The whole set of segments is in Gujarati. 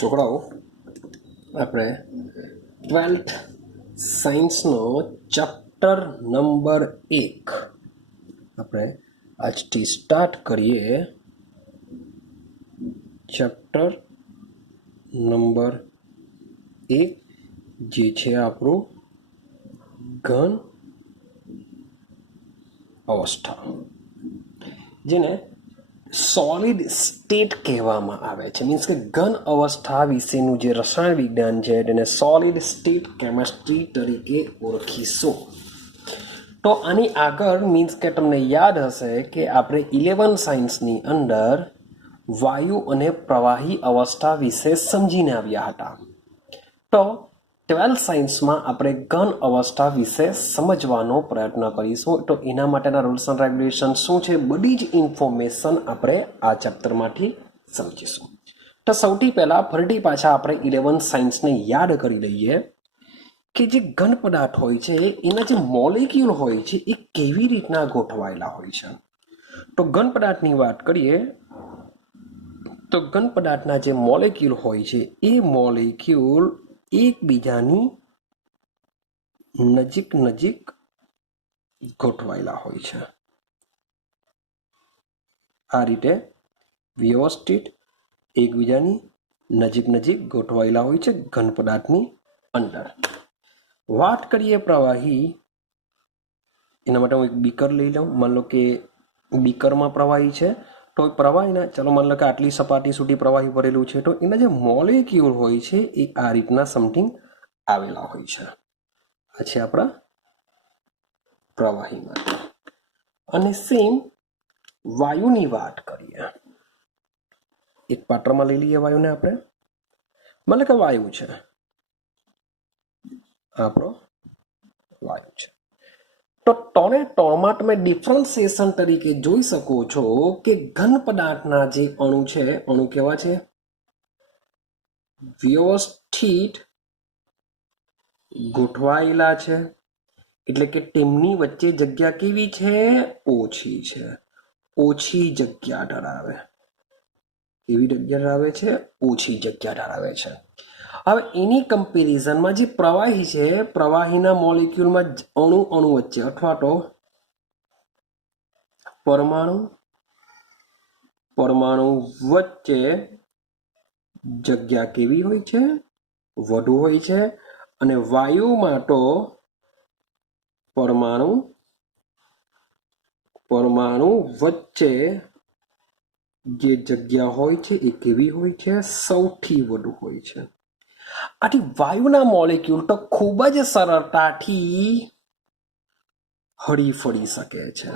છોકરાઓ આપણે 12th સાયન્સનો ચેપ્ટર નંબર 1 આપણે આજથી સ્ટાર્ટ કરીએ. ચેપ્ટર નંબર 1 જે છે આપણું ઘન અવસ્થા, જેને સોલિડ સ્ટેટ કહેવામાં આવે છે. મીન્સ કે ઘન અવસ્થા વિશેનું જે રસાયણ વિજ્ઞાન છે તેને સોલિડ સ્ટેટ કેમેસ્ટ્રી તરીકે ઓળખીશું. તો આની આગળ મીન્સ કે તમને યાદ હશે કે આપણે 11 સાયન્સની અંદર વાયુ અને પ્રવાહી અવસ્થા વિશે સમજીને આવ્યા હતા. તો 12 સાયન્સમાં આપણે ઘન અવસ્થા વિશે સમજવાનો પ્રયત્ન કરીશું. તો એના માટેના રૂલ્સ એન્ડ રેગ્યુલેશન શું છે, બધી જ ઇન્ફોર્મેશન આપણે આ ચેપ્ટરમાંથી સમજીશું. તો સૌથી પહેલા ફરીથી પાછા આપણે 11 સાયન્સને યાદ કરી લઈએ કે જે ઘન પદાર્થ હોય છે એના જે મોલેક્યુલ હોય છે એ કેવી રીતના ગોઠવાયેલા હોય છે. તો ઘન પદાર્થની વાત કરીએ તો ઘન પદાર્થના જે મોલેક્યુલ હોય છે એ મોલેક્યુલ એકબીજાની નજીક નજીક ગોઠવાયેલા હોય છે. આ રીતે વ્યવસ્થિત એકબીજાની નજીક નજીક ગોઠવાયેલા હોય છે ઘન પદાર્થની અંદર. વાત કરીએ પ્રવાહી, એના માટે હું એક બીકર લઈ લઉં. માન લો કે બીકરમાં પ્રવાહી છે, તો પ્રવાહીના ચાલો માન લો કે આટલી સપાટી સુધી પ્રવાહી ભરેલું છે, તો એના જે મોલેક્યુલ હોય છે એ આ રીતના સમથિંગ આવેલા હોય છે. આ છે આપણા પ્રવાહી માટે. અને સેમ વાયુની વાત કરીએ, એક પાત્રમાં લઈ લઈએ વાયુને આપણે. માનો કે વાયુ છે, આપણો વાયુ છે, તો ટોમાં તમે ડિફરન્સિએશન તરીકે જોઈ શકો છો કે ઘન પદાર્થના જે અણુ છે, અણુ કેવા છે, વ્યવસ્થિત ગોઠવાયેલા છે. એટલે કે તેમની વચ્ચે જગ્યા કેવી છે, ઓછી છે, ઓછી જગ્યા ધરાવે. કેવી જગ્યા ધરાવે છે, ઓછી જગ્યા ધરાવે છે. હવે એની કમ્પેરિઝનમાં જે પ્રવાહી છે, પ્રવાહીના મોલેક્યુલમાં અણુ વચ્ચે અથવા તો પરમાણુ વચ્ચે જગ્યા કેવી હોય છે, વધુ હોય છે. અને વાયુમાં તો પરમાણુ વચ્ચે જે જગ્યા હોય છે એ કેવી હોય છે, સૌથી વધુ હોય છે. આથી વાયુના મોલેક્યુલ તો ખૂબ જ સરળતાથી હળી શકે છે.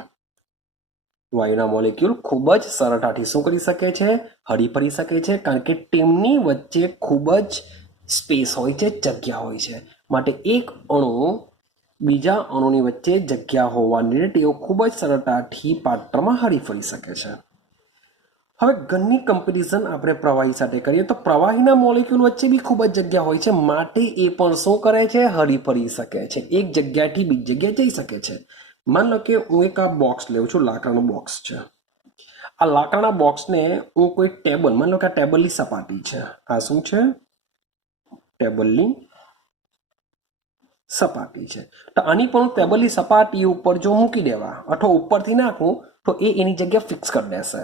વાયુના મોલેક્યુલ ખૂબ જ સરળતાથી શું કરી શકે છે, હળી ફરી શકે છે. કારણ કે તેમની વચ્ચે ખૂબ જ સ્પેસ હોય છે, જગ્યા હોય છે. માટે એક અણુ બીજા અણુની વચ્ચે જગ્યા હોવાને તેઓ ખૂબ જ સરળતાથી પાત્રમાં હળી ફરી શકે છે. હવે ઘનની કમ્પેરિઝન આપણે પ્રવાહી સાથે કરીએ તો પ્રવાહીના મોલેક્યુલ વચ્ચે બી ખૂબ જ જગ્યા હોય છે. માટે એ પણ શું કરે છે, હળી ફરી શકે છે, એક જગ્યાથી બીજી જગ્યાએ જઈ શકે છે. માન લો કે હું એક આ બોક્સ લઉં છું, લાકડાનું બોક્સ છે. આ લાકડાના બોક્સને હું કોઈ ટેબલ, માન લો કે આ ટેબલની સપાટી છે. આ શું છે, ટેબલની સપાટી છે. તો આની પણ ટેબલની સપાટી ઉપર જો મૂકી દેવા અથવા ઉપરથી નાખું તો એ એની જગ્યા ફિક્સ કરી દેશે.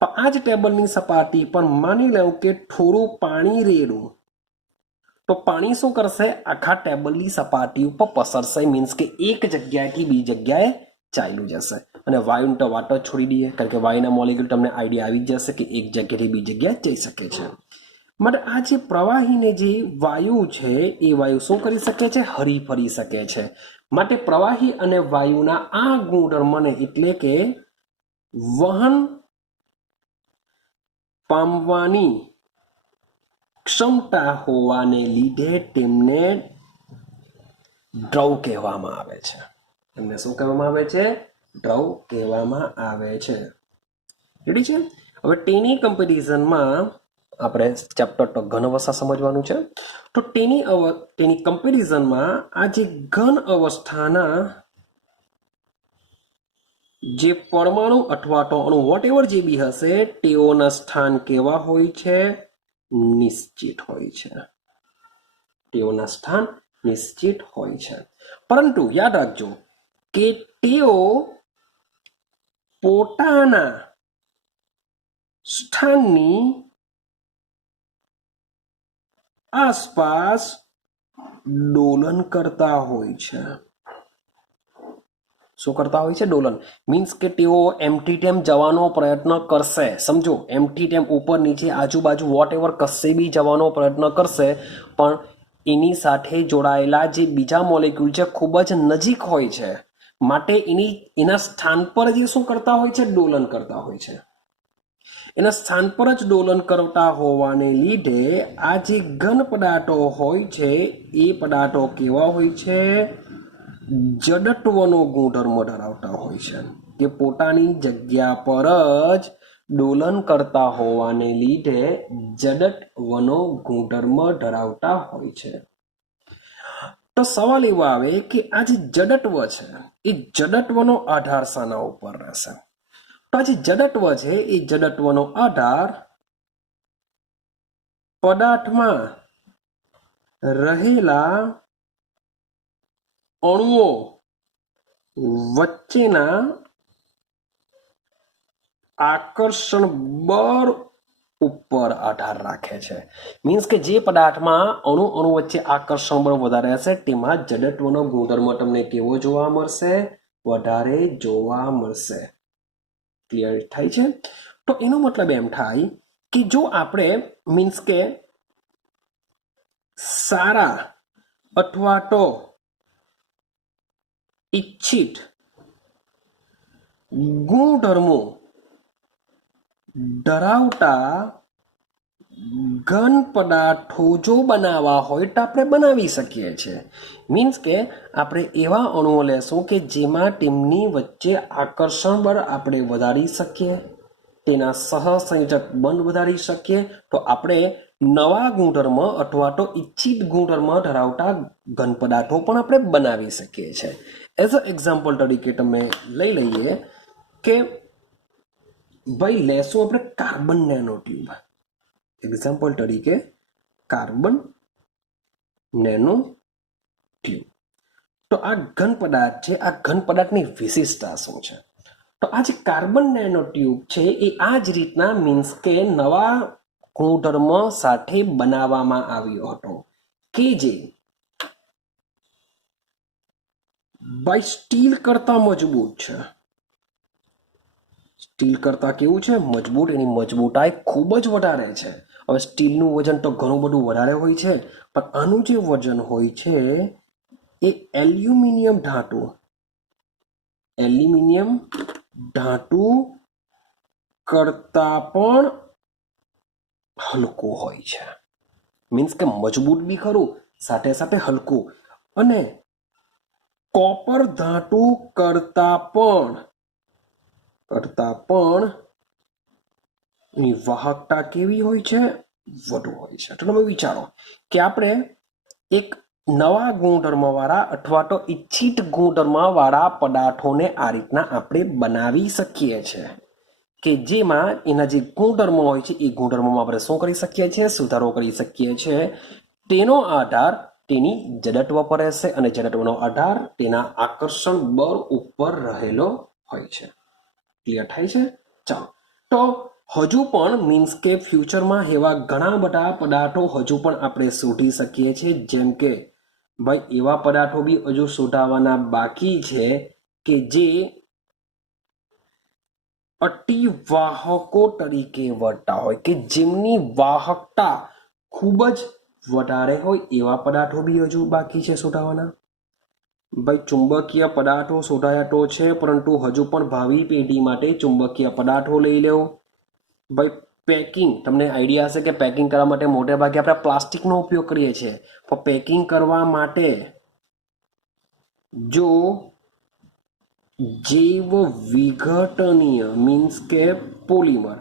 તો આ જ ટેબલની સપાટી પર માની લઉં કે થોડું પાણી રેડું, તો પાણી શું કરશે, આખા ટેબલની સપાટી ઉપર પસરશે. મીન્સ કે એક જગ્યાએથી બીજી જગ્યાએ ચાલ્યું જશે. અને વાયુને તો વાતો છોડી દઈએ, કારણ કે વાયુના મોલેક્યુલ તમને આઈડિયા આવી જ જશે કે એક જગ્યાએથી બીજી જગ્યાએ જઈ શકે છે. માટે આ જે પ્રવાહીને જે વાયુ છે એ વાયુ શું કરી શકે છે, હરી ફરી શકે છે. માટે પ્રવાહી અને વાયુના આ ગુણધર્મને એટલે કે વહન પામવાની ક્ષમતા હોવાને લીધે તેમને દ્રવ કહેવામાં આવે છે. એમને શું કહેવામાં આવે છે, દ્રવ કહેવામાં આવે છે. રેડી છે. હવે તેની કમ્પેરિઝનમાં આપણે ચેપ્ટર તો ઘન અવસ્થા સમજવાનું છે. તો તેની કમ્પેરિઝનમાં આ જે ઘન અવસ્થાના જે પરમાણુ અથવા તો અણુ વોટ એવર જે બી હશે તેઓના સ્થાન કેવા હોય છે, નિશ્ચિત હોય છે, તેઓના સ્થાન નિશ્ચિત હોય છે. પરંતુ યાદ રાખજો કે તેઓ પોતાના સ્થાનની આસપાસ ડોલન કરતા હોય છે. શું કરતા હોય છે? ડોલન. મીન્સ કે તેઓ એમટી ટેમ જવાનો પ્રયત્ન કરશે. સમજો, એમટી ટેમ ઉપર નીચે આજુબાજુ વોટ એવર કશે બી જવાનો પ્રયત્ન કરશે, પણ એની સાથે જોડાયેલા જે બીજા મોલેક્યુલ છે ખૂબ જ નજીક હોય છે, માટે એના સ્થાન પર જે શું કરતા હોય છે? ડોલન કરતા હોય છે. એના સ્થાન પર જ ડોલન કરતા હોવાને લીધે આ જે ઘન પદાર્થો હોય છે એ પદાર્થો કેવા હોય છે? જડત્વનો ગુણધર્મ ધરાવતા હોય છે, કે પોતાની જગ્યા પર જ ડોલન કરતા હોવાને લીધે જડત્વનો ગુણધર્મ ધરાવતા હોય છે. તો સવાલ એવો આવે કે આ જે જડત્વ છે એ જડત્વનો આધાર શાના ઉપર રહેશે? તો આ જે જડત્વ છે એ જડત્વનો આધાર પદાર્થમાં રહેલા અણુઓ વચ્ચેના આકર્ષણ બળ ઉપર આધાર રાખે છે. મીન્સ કે જે પદાર્થમાં અણુ વચ્ચે આકર્ષણ બળ વધારે હશે તેમાં જડત્વનો ગુણધર્મ તમને કેવો જોવા મળશે? વધારે જોવા મળશે. ક્લિયર થાય છે? તો એનો મતલબ એમ થાય કે જો આપણે મીન્સ કે સારા અથવા તો ઈચ્છિત ગુણધર્મો ધરાવતા ઘન પદાર્થો જો બનાવવા હોય તો આપણે બનાવી શકીએ છીએ. મીન્સ કે આપણે એવા અણુઓ લેશું કે જેમાં તેમની વચ્ચે આકર્ષણ બળ આપણે વધારી શકીએ, તેના સહસંયોજક બંધ વધારી શકીએ, તો આપણે નવા ગુણધર્મ અથવા તો ઈચ્છિત ગુણધર્મ ધરાવતા ઘન પદાર્થો પણ આપણે બનાવી શકીએ છીએ. એઝ અ એક્ઝામ્પલ તરીકે તમે લઈ લઈએ કે ભાઈ લેશું આપણે કાર્બન નેનો ટ્યુબ. એક્ઝામ્પલ તરીકે કાર્બન નેનો ટ્યુબ. તો આ ઘન પદાર્થ છે, આ ઘન પદાર્થની વિશિષ્ટતા શું છે? તો આ જે કાર્બન નેનો ટ્યુબ છે એ આ જ રીતના મીન્સ કે નવા ગુણધર્મ સાથે બનાવવામાં આવ્યો હતો, કે જે બાય સ્ટીલ કરતા મજબૂત છે. સ્ટીલ કરતા કેવું છે? મજબૂત. એની મજબૂતાઈ ખૂબ જ વધારે છે. હવે સ્ટીલનું વજન તો ઘણું બધું વધારે હોય છે, પણ આનું જે વજન હોય છે એ એલ્યુમિનિયમ ધાતુ કરતા પણ હલકું હોય છે. મીન્સ કે મજબૂત બી ખરું, સાથે સાથે હલકું. અને કોપર ધાતુ કરતા પણ એની વાહકતા કેવી હોય છે? વધુ હોય છે. તો તમે વિચારો કે આપણે એક નવા ગુણધર્મવાળા અથવા તો ઈચ્છિત ગુણધર્મવાળા પદાર્થોને આ રીતના આપણે બનાવી શકીએ છીએ, કે જેમાં એના જે ગુણધર્મો હોય છે એ ગુણધર્મોમાં આપણે શું કરી શકીએ છીએ? સુધારો કરી શકીએ છીએ. તેનો આધાર તેની જડત્વ પર રહેશે અને જડત્વનો આધાર તેના આકર્ષણ બળ ઉપર રહેલો હોય છે. ક્લિયર થાય છે? ચાલો, તો હજુ પણ મીન્સ કે ફ્યુચરમાં એવા ઘણા બધા પદાર્થો હજુ પણ આપણે શોધી શકીએ છીએ, જેમ કે ભાઈ એવા પદાર્થો બી હજુ શોધાવાના બાકી છે કે જે અતિવાહકો તરીકે વર્તા હોય, કે જેમની વાહકતા ખૂબ જ વધારે હોય એવા પદાર્થો બી હજુ બાકી છે શોધાવાના. ભાઈ ચુંબકીય પદાર્થો શોધાયા તો છે, પરંતુ હજુ પણ ભાવિ પેઢી માટે ચુંબકીય પદાર્થો લઈ લેવો. ભાઈ પેકિંગ, તમને આઈડિયા હશે કે પેકિંગ કરવા માટે મોટે ભાગે આપણે પ્લાસ્ટિકનો ઉપયોગ કરીએ છીએ, પણ પેકિંગ કરવા માટે જો જૈવ વિઘટનીય મીન્સ કે પોલિમર,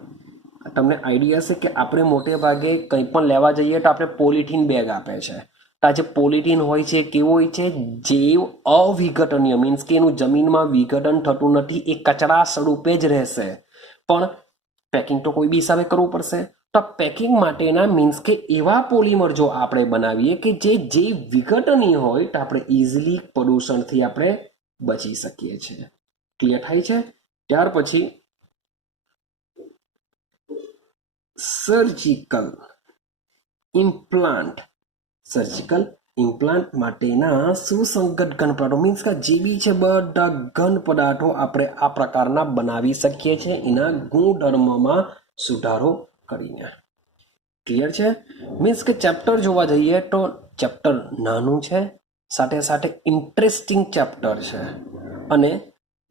તમને આઈડિયા હશે કે આપણે મોટે ભાગે કંઈ પણ લેવા જઈએ તો આપણે પોલિથીન બેગ આપે છે. તો આ જે પોલિથીન હોય છે કેવું હોય છે? જૈવ અવિઘટનીય, મીન્સ કે એનું જમીનમાં વિઘટન થતું નથી, એ કચરા સ્વરૂપે જ રહેશે. પણ પેકિંગ તો કોઈ બી હિસાબે કરવું પડશે. તો પેકિંગ માટેના મીન્સ કે એવા પોલિમર જો આપણે બનાવીએ કે જે વિઘટનીય હોય તો આપણે ઇઝીલી પ્રદૂષણથી આપણે બચી શકીએ છીએ. ક્લિયર થાય છે? ત્યાર પછી સર્જિકલ ઇમ્પ્લાન્ટ માટેના સુસંગત ઘન પદાર્થો મીન્સ કે જે બી છે બધા ઘન પદાર્થો આપણે આ પ્રકારના બનાવી શકીએ છીએ એના ગુણધર્મમાં સુધારો કરીને. ક્લિયર છે? મીન્સ કે ચેપ્ટર જોવા જઈએ તો ચેપ્ટર નાનું છે, સાથે સાથે ઇન્ટરેસ્ટિંગ ચેપ્ટર છે. અને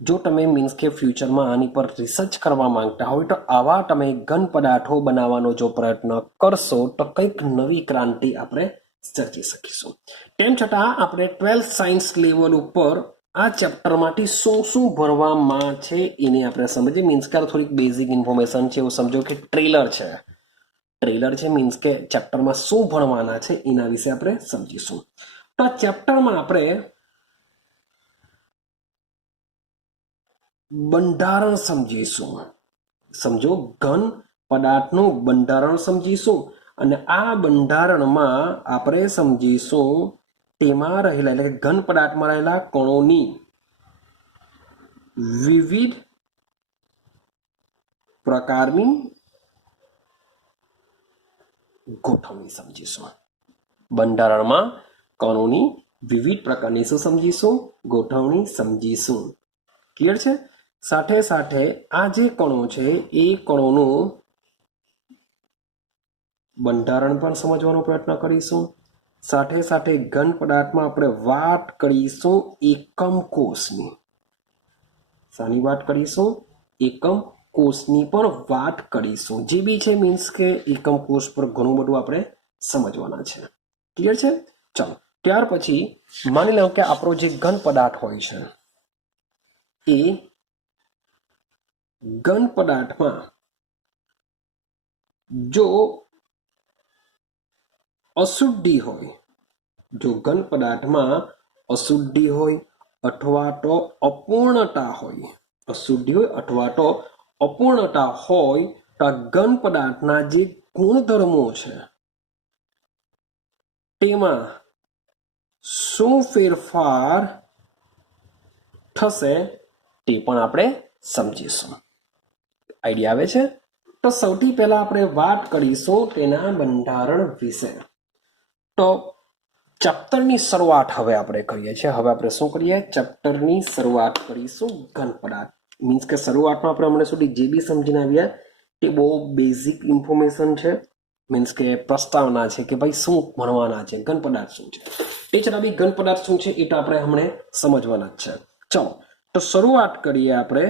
જો તમે મીન્સ કે ફ્યુચરમાં આની પર રિસર્ચ કરવા માંગતા હોય તો આવા તમે ઘન પદાર્થો બનાવવાનો જો પ્રયત્ન કરશો તો કંઈક નવી ક્રાંતિ આપણે સર્જી શકીશું. તેમ છતાં આપણે 12th સાયન્સ લેવલ ઉપર આ ચેપ્ટરમાંથી શું શું ભણવામાં છે એને આપણે સમજીએ. મીન્સ કે થોડીક બેઝિક ઇન્ફોર્મેશન છે એવું સમજો કે ટ્રેલર છે મીન્સ કે ચેપ્ટરમાં શું ભણવાના છે એના વિશે આપણે સમજીશું. તો આ ચેપ્ટરમાં આપણે બંધારણ સમજીશું. સમજો, ઘન પદાર્થનું બંધારણ સમજીશું અને આ બંધારણમાં આપણે સમજીશું તેમાં રહેલા એટલે કે ઘન પદાર્થમાં રહેલા કણોની વિવિધ પ્રકારની ગોઠવણી સમજીશું. બંધારણમાં કણોની વિવિધ પ્રકારની શું સમજીશું? ગોઠવણી સમજીશું. ક્લિયર છે? સાથે સાથે આ જે કણો છે એ કણોનું બંધારણ પણ સમજવાનો પ્રયત્ન કરીશું. સાથે સાથે ઘન પદાર્થમાં આપણે વાત કરીશું એકમ કોષની. શાની વાત કરીશું? એકમ કોષની પણ વાત કરીશું. જે બી છે મીન્સ કે એકમ કોષ પર ઘણું બધું આપણે સમજવાના છે. ક્લિયર છે? ચાલો, ત્યાર પછી માની લો કે આપણો જે ઘન પદાર્થ હોય છે એ ઘન પદાર્થમાં જો અશુદ્ધિ હોય, જો ઘન પદાર્થમાં અશુદ્ધિ હોય અથવા તો અપૂર્ણતા હોય, અશુદ્ધિ હોય અથવા તો અપૂર્ણતા હોય તો ઘન પદાર્થના જે ગુણધર્મો છે તેમાં શું ફેરફાર થશે તે પણ આપણે સમજીશું. આઈડિયા આવે છે? તો સૌથી પહેલા આપણે વાત કરીશું તેના બંધારણ વિશે. તો ચેપ્ટરની શરૂઆત હવે આપણે કરીએ છીએ. હવે આપણે શું કરીએ? ચેપ્ટરની શરૂઆત કરીશું ઘન પદાર્થ. મીન્સ કે શરૂઆતમાં આપણે હમણાં સુધી જે બી સમજીને આવ્યા તે બહુ બેઝિક ઇન્ફોર્મેશન છે. મીન્સ કે પ્રસ્તાવના છે કે ભાઈ શું ભણવાના છે, ઘન પદાર્થ શું છે. તે છતાં બી ઘન પદાર્થ શું છે એ તો આપણે હમણાં સમજવાના જ છે. ચલો, તો શરૂઆત કરીએ આપણે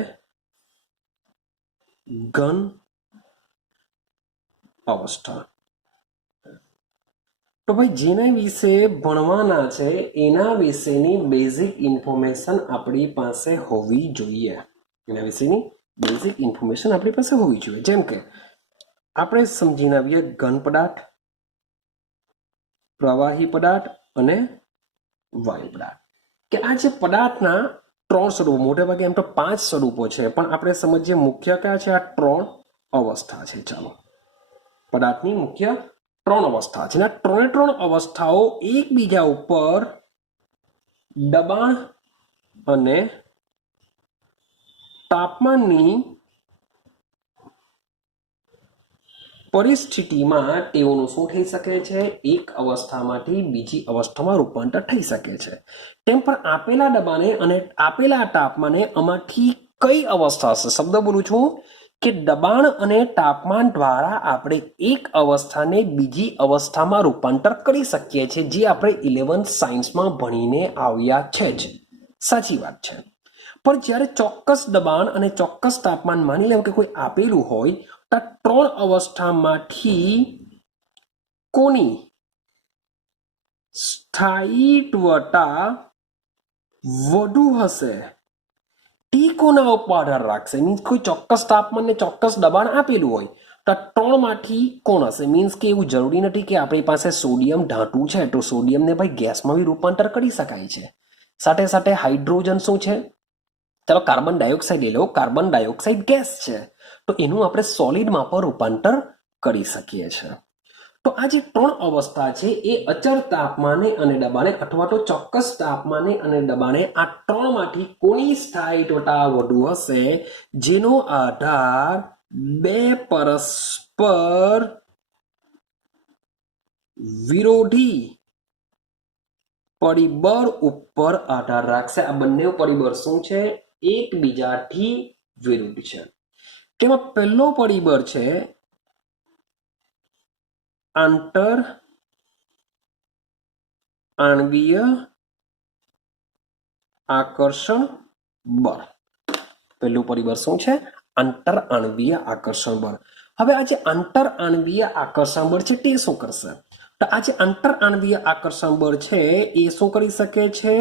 ઘન અવસ્થા. તો ભાઈ જેના વિશે ભણવાના છે એના વિશેની બેઝિક ઇન્ફોર્મેશન આપણી પાસે હોવી જોઈએ. એના વિશેની બેઝિક ઇન્ફોર્મેશન આપણી પાસે હોવી જોઈએ. જેમ કે આપણે સમજીને આવીએ ઘન પદાર્થ, પ્રવાહી પદાર્થ અને વાયુ પદાર્થ. કે આ જે પદાર્થના 3 સ્વરૂપો, મોટે ભાગે એમ તો 5 સ્વરૂપો છે પણ આપણે સમજીએ મુખ્ય કયા છે? આ 3 અવસ્થા છે. ચાલો, પદાર્થની મુખ્ય 3 અવસ્થા છે. આ 3 અવસ્થાઓ એકબીજા ઉપર દબાણ અને તાપમાનની પરિસ્થિતિમાં તેઓનું શું થઈ શકે છે? એક અવસ્થામાંથી બીજી અવસ્થામાં રૂપાંતર થઈ શકે છે. તેમ પણ આપેલા દબાણે અને આપેલા તાપમાને આમાંથી કઈ અવસ્થા હશે? શબ્દ બોલું છું કે દબાણ અને તાપમાન દ્વારા આપણે એક અવસ્થાને બીજી અવસ્થામાં રૂપાંતર કરી શકીએ છીએ, જે આપણે 11th સાયન્સમાં ભણીને આવ્યા છે જ. સાચી વાત છે. પણ જ્યારે ચોક્કસ દબાણ અને ચોક્કસ તાપમાન માની લો કે કોઈ આપેલું હોય તો 3 અવસ્થામાંથી કોની સ્થાયીત્વતા વધુ હશે તે કોના ઉપર આધાર રાખશે? મીન્સ કોઈ ચોક્કસ તાપમાન ને ચોક્કસ દબાણ આપેલું હોય તો 3 માંથી કોણ હશે? મીન્સ કે એવું જરૂરી નથી કે આપણી પાસે સોડિયમ ધાતુ છે તો સોડિયમને ભાઈ ગેસમાં બી રૂપાંતર કરી શકાય છે. સાથે સાથે હાઇડ્રોજન શું છે? ચાલો કાર્બન ડાયોક્સાઇડ લઈ લો. કાર્બન ડાયોક્સાઇડ ગેસ છે તો એનું આપણે સોલિડમાં પણ રૂપાંતર કરી શકીએ છીએ. તો આ જે ત્રણ અવસ્થા છે એ અચળ તાપમાને અને દબાણે અથવા તો ચોક્કસ તાપમાને અને દબાણે આ ત્રણમાંથી કોની સ્થાયીત્વતા વધુ હશે, જેનો આધાર બે પરસ્પર વિરોધી પરિબળ ઉપર આધાર રાખશે. આ બંને પરિબળ શું છે? એકબીજાથી વિરુદ્ધ છે. તેમાં પહેલો પરિબળ છે આંતર આણ્વીય આકર્ષણ બળ. પહેલું પરિબળ શું છે? આંતર આણ્વીય આકર્ષણ બળ. હવે આ જે આંતર આણ્વીય આકર્ષણ બળ છે તે શું કરશે? તો આ જે આંતર આણ્વીય આકર્ષણ બળ છે એ શું કરી શકે છે?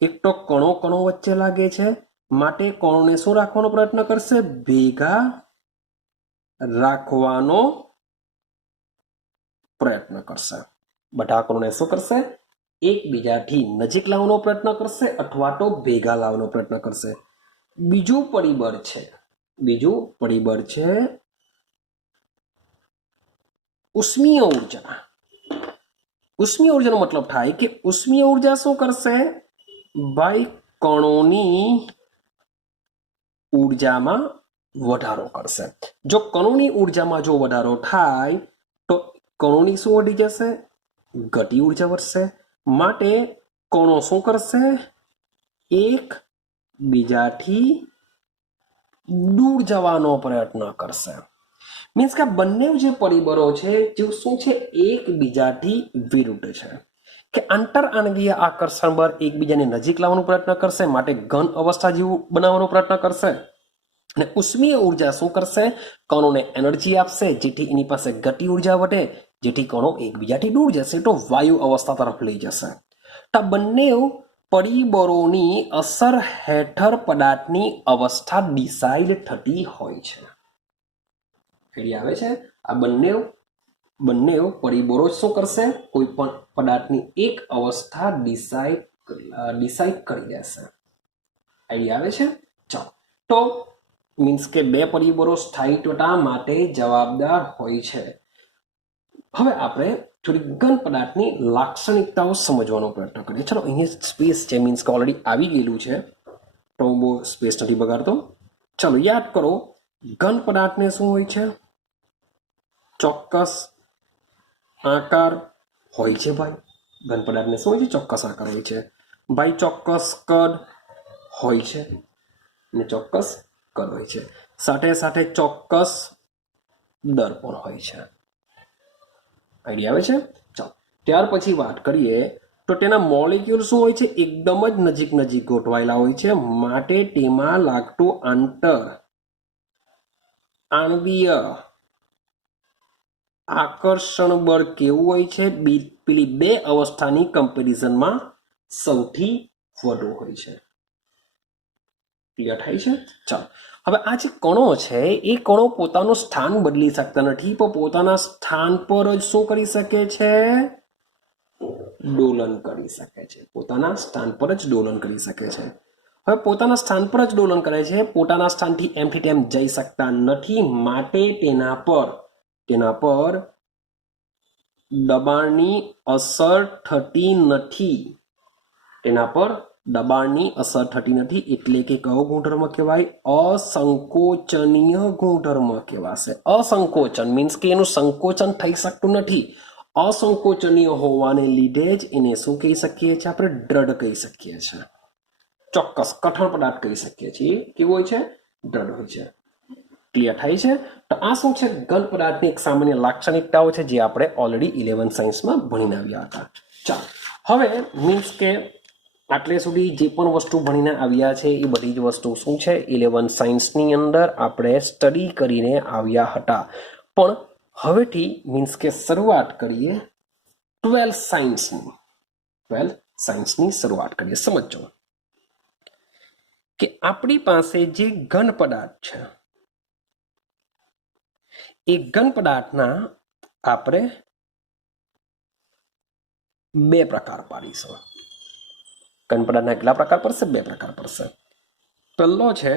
એક તો કણો કણો વચ્ચે લાગે છે, માટે કણોને શું રાખવાનો પ્રયત્ન કરશે? ભેગા રાખવાનો પ્રયત્ન કરશે. બધા કણોને શું કરશે? એકબીજાથી નજીક લાવવાનો પ્રયત્ન કરશે અથવા તો ભેગા લાવવાનો પ્રયત્ન કરશે. બીજું પરિબળ છે ઉષ્મીય ઉર્જા. ઉષ્મીય ઉર્જાનો મતલબ થાય કે ઉષ્મીય ઉર્જા શું કરશે? ભાઈ કણોની ઉર્જામાં વધારો કરશે. જો કણોની ઉર્જામાં જો વધારો થાય તો કણોની શું વધી જશે? ગતિ ઉર્જા વધશે. માટે કણો શું કરશે? એક બીજાથી દૂર જવાનો પ્રયત્ન કરશે. મીન્સ કે આ બંને જે પરિબળો છે જે શું છે? એકબીજાથી વિરુદ્ધ છે. કે આંતર આણ્વીય આકર્ષણ બળ એકબીજાને નજીક લાવવાનો પ્રયત્ન કરશે, માટે ઘન અવસ્થા જેવું બનાવવાનો પ્રયત્ન કરશે. અને ઉષ્મીય ઉર્જા શું કરશે? કણોને એનર્જી આપશે, જેથી એની પાસે ગતિ ઉર્જા વધે, જેથી કણો એકબીજાથી દૂર જશે તો વાયુ અવસ્થા તરફ લઈ જશે. તો આ બંને પરિબળોની અસર હેઠળ પદાર્થની અવસ્થા ડિસાઇડ થતી હોય છે. આવે છે? આ બંને પરિબળો શું કરશે? કોઈ પણ પદાર્થની એક અવસ્થા ડિસાઇડ કરી દેશે. આઈડિયા આવે છે? ચાલો, તો મીન્સ કે બે પરિબળો સ્થાયીત્વતા માટે જવાબદાર હોય છે. હવે આપણે થોડી ઘન પદાર્થની લાક્ષણિકતાઓ સમજવાનો પ્રયત્ન કરીએ. ચલો, અહીંયા સ્પેસ છે, મીન્સ કે ઓલરેડી આવી ગયેલું છે તો હું બહુ સ્પેસ નથી બગાડતો. ચલો યાદ કરો, ઘન પદાર્થને શું હોય છે? ચોક્કસ આકાર હોય છે. ભાઈ ઘન પદાર્થને શું હોય છે? ચોક્કસ આકાર હોય છે. ભાઈ ચોક્કસ કદ હોય છે અને ચોક્કસ કદ હોય છે. સાથે સાથે ચોક્કસ દર પણ હોય છે. આઈડિયા આવે છે? ચાલો, ત્યાર પછી વાત કરીએ તો તેના મોલેક્યુલ શું હોય છે? એકદમ જ નજીક ગોઠવાયેલા હોય છે, માટે તેમાં લાગતું આંતર આણ્વીય આકર્ષણ બળ કેવું હોય છે? પેલી બે અવસ્થાની કમ્પેરિઝનમાં સૌથી વધુ હોય છે. ક્લિયર થાય છે? ચાલો, હવે આ જે કણો છે એ કણો પોતાનું સ્થાન બદલી શકતા નથી, પણ પોતાના સ્થાન પર જ શું કરી શકે છે? ડોલન કરી શકે છે. પોતાના સ્થાન પર જ ડોલન કરી શકે છે. હવે પોતાના સ્થાન પર જ ડોલન કરે છે, પોતાના સ્થાનથી એમથી તેમ જઈ શકતા નથી, માટે તેના પર દબાણની અસર થતી નથી. એટલે કે કયો ગુણધર્મ કહેવાય? અસંકોચનીય ગુણધર્મ કહેવાશે. અસંકોચન મીન્સ કે એનું સંકોચન થઈ શકતું નથી. અસંકોચનીય હોવાને લીધે જ એને શું કહી શકીએ છીએ? આપણે દ્રઢ કહી શકીએ છીએ. ચોક્કસ કઠણ પદાર્થ કહી શકીએ છીએ. કેવું હોય છે? દ્રઢ હોય છે. ક્લિયર થાય છે? તો આ શું છે? ઘન પદાર્થની એક સામાન્ય લાક્ષણિકતાઓ છે જે આપણે ઓલરેડી 11 સાયન્સમાં ભણીને આવ્યા હતા. ચાલો, હવે મીન્સ કે આટલે સુધી જે પણ વસ્તુ ભણીને આવ્યા છે એ બધી જ વસ્તુ શું છે? 11 સાયન્સની અંદર આપણે સ્ટડી કરીને આવ્યા હતા. પણ હવેથી મીન્સ કે શરૂઆત કરીએ 12 સાયન્સની શરૂઆત કરીએ. સમજો કે આપણી પાસે જે ઘન પદાર્થ છે એ ઘન પદાર્થના આપણે બે પ્રકાર પાડીશું. ઘન પદાર્થના કેટલા પ્રકાર પડશે? બે પ્રકાર પડશે. પહેલો છે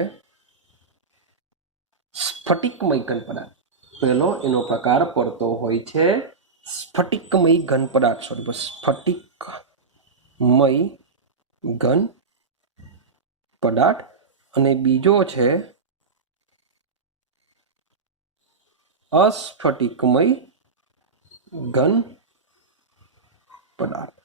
સ્ફટિકમય ઘન પદાર્થ. પહેલો એનો પ્રકાર પડતો હોય છે સ્ફટિકમય ઘન પદાર્થ, સ્ફટિકમય ઘન પદાર્થ, અને બીજો છે અસ્ફટિકમય ઘન પદાર્થ.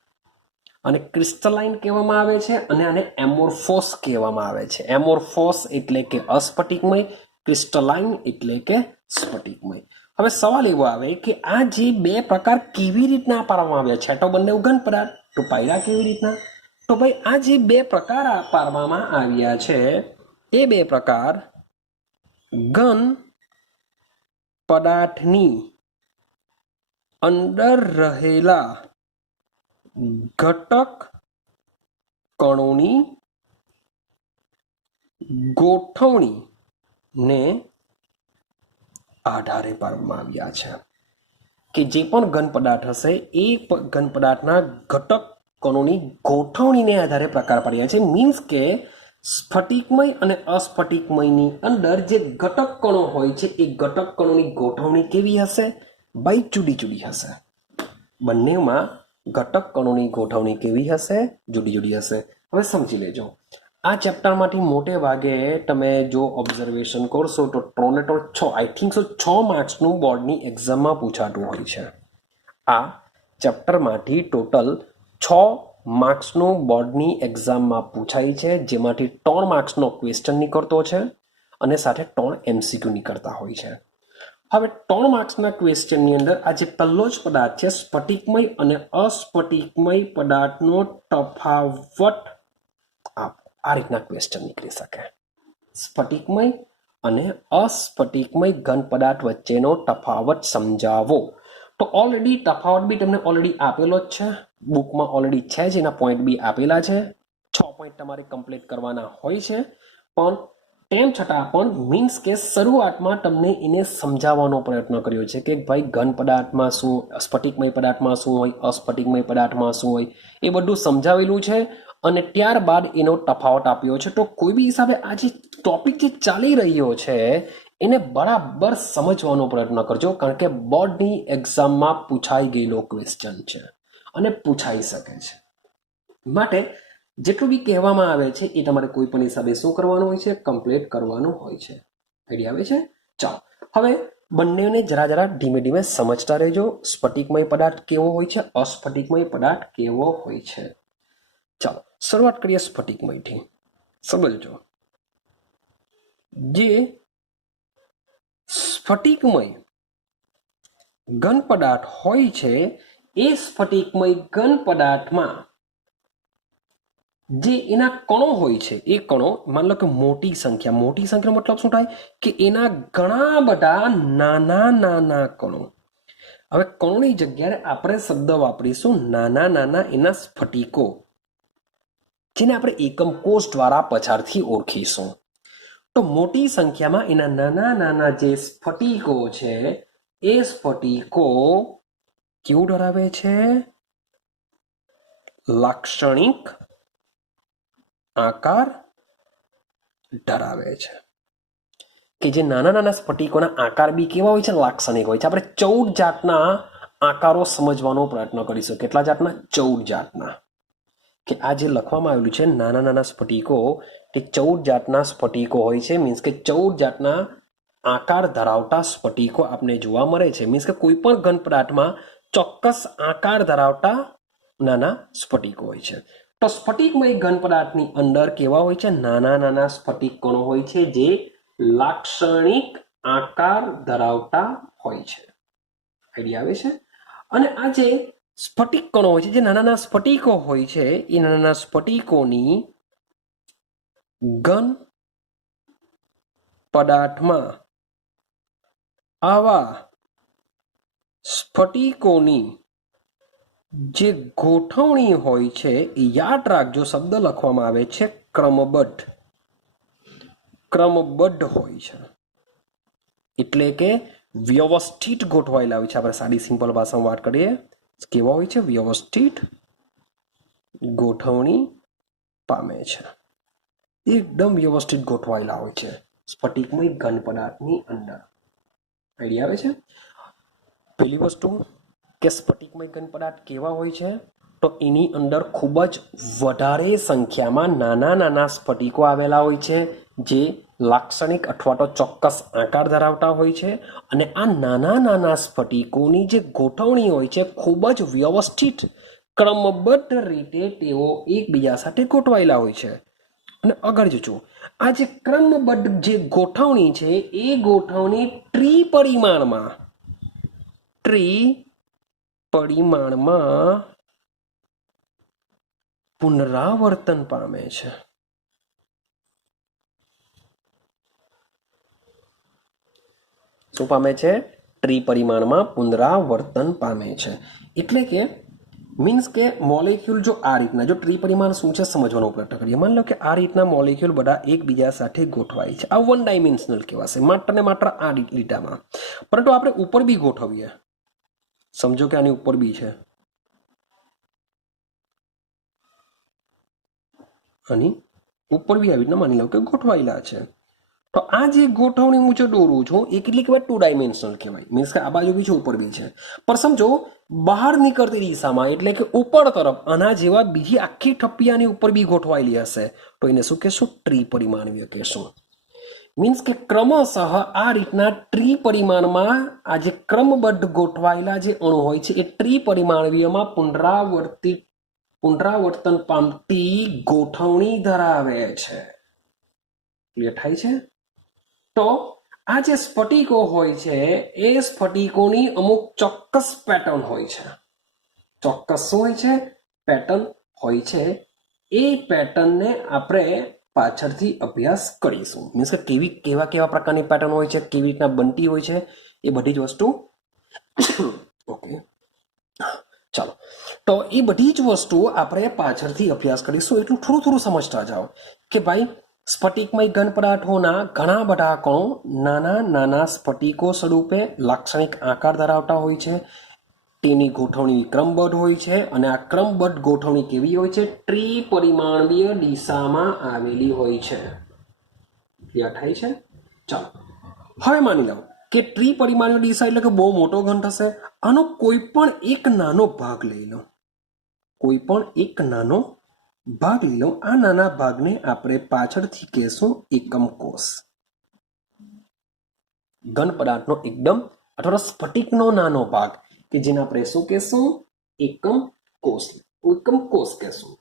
અને ક્રિસ્ટલાઇન કહેવામાં આવે છે અને આને એમોર્ફોસ કહેવામાં આવે છે. એમોર્ફોસ એટલે કે અસ્ફટિકમય, ક્રિસ્ટલાઇન એટલે કે સ્ફટિકમય. હવે સવાલ એવો આવે કે આ જે બે પ્રકાર કેવી રીતના પાડવામાં આવ્યા છે? તો બંને ઘન પદાર્થ, તો પાડ્યા કેવી રીતના? તો ભાઈ આ જે બે પ્રકાર પાડવામાં આવ્યા છે એ બે પ્રકાર ઘન પદાર્થની અંદર રહેલા ઘટક કણોની ગોઠવણીને આધારે પાડવામાં આવ્યા છે. કે જે પણ ઘન પદાર્થ હશે એ ઘન પદાર્થના ઘટક કણોની ગોઠવણીને આધારે પ્રકાર પાડ્યા છે. મીન્સ કે સ્ફટિકમય અને અસ્ફટિકમયની અંદર જે ઘટક કણો હોય છે એ ઘટક કણોની ગોઠવણી કેવી હશે? ભાઈ જુદી જુદી હશે. બંનેમાં ઘટક કણોની ગોઠવણી કેવી હશે? જુદી જુદી હશે. હવે સમજી લેજો, આ ચેપ્ટરમાંથી મોટે ભાગે તમે જો ઓબ્ઝર્વેશન કરશો તો 3 ને 6 આઈ થિંક સો 6 માર્ક્સનું બોર્ડની એક્ઝામમાં પૂછાતું હોય છે. આ ચેપ્ટરમાંથી ટોટલ 6 માર્ક્સનું બોર્ડની એક્ઝામમાં પૂછાય છે, જેમાંથી 3 માર્ક્સનો ક્વેશ્ચન નીકળતો છે અને સાથે 3 MCQ નીકળતા હોય છે. હવે 3 માર્ક્સના ક્વેશ્ચનની અંદર આ જે પહેલો જ પદાર્થ છે સ્ફટિકમય અને અસ્ફટિકમય પદાર્થનો તફાવત આ રીતના ક્વેશ્ચન નીકળી શકે. સ્ફટિકમય અને અસ્ફટિકમય ઘન પદાર્થ વચ્ચેનો તફાવત સમજાવો. તો ઓલરેડી તફાવત બી તમને ઓલરેડી આપેલો જ છે, બુકમાં ઓલરેડી છે જ, એના પોઈન્ટ બી આપેલા છે. 6 પોઈન્ટ તમારે કમ્પ્લીટ કરવાના હોય છે. પણ તેમ છતાં પણ મીન્સ કે શરૂઆતમાં તમને એને સમજાવવાનો પ્રયત્ન કર્યો છે કે ભાઈ ઘન પદાર્થમાં શું, સ્ફટિકમય પદાર્થમાં શું હોય, અસ્ફટિકમય પદાર્થમાં શું હોય, એ બધું સમજાવેલું છે અને ત્યારબાદ એનો તફાવત આપ્યો છે. તો કોઈ બી હિસાબે આ જે ટોપિક જે ચાલી રહ્યો છે એને બરાબર સમજવાનો પ્રયત્ન કરજો, કારણ કે બોર્ડની એક્ઝામમાં પૂછાઈ ગયેલો ક્વેશ્ચન છે અને પૂછાઈ શકે છે. માટે જેટલું બી કહેવામાં આવે છે એ તમારે કોઈ પણ હિસાબે શું કરવાનું હોય છે? કમ્પ્લીટ કરવાનું હોય છે. આઈડિયા આવે છે? ચાલો હવે બંનેને જરા જરા ધીમે ધીમે સમજતા રહેજો. સ્ફટિકમય પદાર્થ કેવો હોય છે, અસ્ફટિકમય પદાર્થ કેવો હોય છે. ચાલો શરૂઆત કરીએ સ્ફટિકમયથી. સમજજો, જે સ્ફટિકમય ઘન પદાર્થ હોય છે એ સ્ફટિકમય ઘન પદાર્થમાં જે એના કણો હોય છે એ કણો માન લો કે મોટી સંખ્યા મતલબ શું થાય કે એના ઘણા બધા નાના નાના કણો. હવે કણોની જગ્યાએ આપણે શબ્દ વાપરીશું નાના નાના એના સ્ફટિકો, જેને આપણે એકમ કોષ દ્વારા પછાડથી ઓળખીશું. તો મોટી સંખ્યામાં એના નાના નાના જે સ્ફટિકો છે એ સ્ફટિકો કેવું ધરાવે છે? લાક્ષણિક આકાર ધરાવે છે. કે જે નાના નાના સ્ફટિકોના આકાર બી કેવા હોય છે? લાક્ષણિક હોય છે. આપણે 14 જાતના આકારો સમજવાનો પ્રયત્ન કરીશું. કેટલા જાતના? 14 જાતના. કે આ જે લખવામાં આવેલું છે નાના નાના સ્ફટિકો, તે 14 જાતના સ્ફટિકો હોય છે. મીન્સ કે 14 જાતના આકાર ધરાવતા સ્ફટિકો આપણે જોવા મળે છે. મીન્સ કે કોઈ પણ ઘન પદાર્થમાં ચોક્કસ આકાર ધરાવતા નાના સ્ફટિકો હોય છે. તો સ્ફટિકમય ઘન પદાર્થની અંદર કેવા હોય છે? નાના નાના સ્ફટિક કણો હોય છે જે લાક્ષણિક આકાર ધરાવતા હોય છે. આઈડિયા આવે છે? અને આ જે સ્ફટિક કણો હોય છે, જે નાના નાના સ્ફટિકો હોય છે, એ નાના નાના સ્ફટિકોની ઘન પદાર્થમાં આવા સ્ફટિકોની જે ગોઠવણી હોય છે, યાદ રાખજો શબ્દ લખવામાં આવે છે ક્રમબદ્ધ. ક્રમબદ્ધ હોય છે એટલે કે વ્યવસ્થિત ગોઠવાયેલા હોય છે. આપણે સાદી સિમ્પલ ભાષામાં વાત કરીએ કેવા હોય છે? વ્યવસ્થિત ગોઠવણી પામે છે. એકદમ વ્યવસ્થિત ગોઠવાયેલા હોય છે સ્ફટિકમય ઘન પદાર્થની અંદર. આઈડિયા આવે છે? પહેલી વસ્તુ કે સ્ફટિકમય ઘન પદાર્થ કેવા હોય છે, તો એની અંદર ખૂબ જ વધારે સંખ્યામાં નાના નાના સ્ફટિકો આવેલા હોય છે, જે લાક્ષણિક અથવા તો ચોક્કસ આકાર ધરાવતા હોય છે. અને આ નાના નાના સ્ફટિકોની જે ગોઠવણી હોય છે ખૂબ જ વ્યવસ્થિત ક્રમબદ્ધ રીતે તેઓ એકબીજા સાથે ગોઠવાયેલા હોય છે. અને આગળ જોજો, આ જે ક્રમબદ્ધ જે ગોઠવણી છે એ ગોઠવણી ત્રિપરિમાણમાં પુનરાવર્તન પામે છે. શું પામે છે? ત્રિપરિમાણમાં પુનરાવર્તન પામે છે. એટલે કે મીન્સ કે મોલેક્યુલ જો આ રીતના, જો ત્રિપરિમાણ શું છે સમજવાનો પ્રયત્ન કરીએ. માની લો કે આ રીતના મોલેક્યુલ બધા એકબીજા સાથે ગોઠવાય છે. આ વન ડાયમેન્શનલ કહેવાશે, માત્ર ને માત્ર આ લીટામાં. પરંતુ આપણે ઉપર બી ગોઠવીએ, સમજો કે આની ઉપર બી છે, આની ઉપર બી આવી રીતના માની લો કે ગોઠવાયેલા છે. તો આ જે ગોઠવણી હું જે દોરું છું એ કેટલીક વાર 2 ડાયમેન્શનલ કહેવાય. મીન્સ કે આ બાજુ બી છે, ઉપર બી છે. પણ સમજો બહાર નીકળતી દિશામાં, એટલે કે ઉપર તરફ આના જેવા બીજી આખી ઠપ્પિયાની ઉપર બી ગોઠવાયેલી હશે, તો એને શું કહેશું? ત્રિપરિમાણીય કહેશું. મીન્સ કે ક્રમશઃ આ રીતના ત્રિપરિમાણમાં આ જે ક્રમબદ્ધ ગોઠવાયેલા જે અણુ હોય છે એ ત્રિપરિમાણીયમાં પુનરાવર્તન પામતી ગોઠવણી ધરાવે છે. ક્લિયર થાય છે? તો આ જે સ્ફટિકો હોય છે એ સ્ફટિકોની અમુક ચોક્કસ પેટર્ન હોય છે. ચોક્કસ શું હોય છે? પેટર્ન હોય છે. એ પેટર્નને આપણે પાછળથી અભ્યાસ કરીશું. મીન્સ કે કેવા કેવા પ્રકારની પેટર્ન હોય છે, કેવી રીતના બનતી હોય છે, એ બધી જ વસ્તુ ઓકે ચાલો, તો એ બધી જ વસ્તુ આપણે પાછળથી અભ્યાસ કરીશું. એટલું થોડું થોડું સમજતા જાઓ કે ભાઈ સ્ફટિકમય ઘન પદાર્થોના ઘણા બધા કણો નાના નાના સ્ફટિકો સ્વરૂપે લાક્ષણિક આકાર ધરાવતા હોય છે. તેની ગોઠવણી ક્રમબદ્ધ હોય છે અને આ ક્રમબદ્ધ ગોઠવણી કેવી હોય છે? ત્રિપરિમાણીય દિશામાં આવેલી હોય છે. ક્લિયર થાય છે? ચાલો, હવે માની લો કે ત્રિપરિમાણીય દિશા એટલે કે બહુ મોટો ઘન થશે. આનો કોઈ પણ એક નાનો ભાગ લઈ લો, કોઈ પણ એક નાનો ભાગ લઈ લો. આ નાના ભાગને આપણે પાછળથી કહેશું એકમ કોષ. ઘન પદાર્થનો એકદમ અથવા સ્ફટિકનો નાનો ભાગ કે જેને આપણે શું કહેશું? એકમ કોષ. એકમ કોષ કહેશું.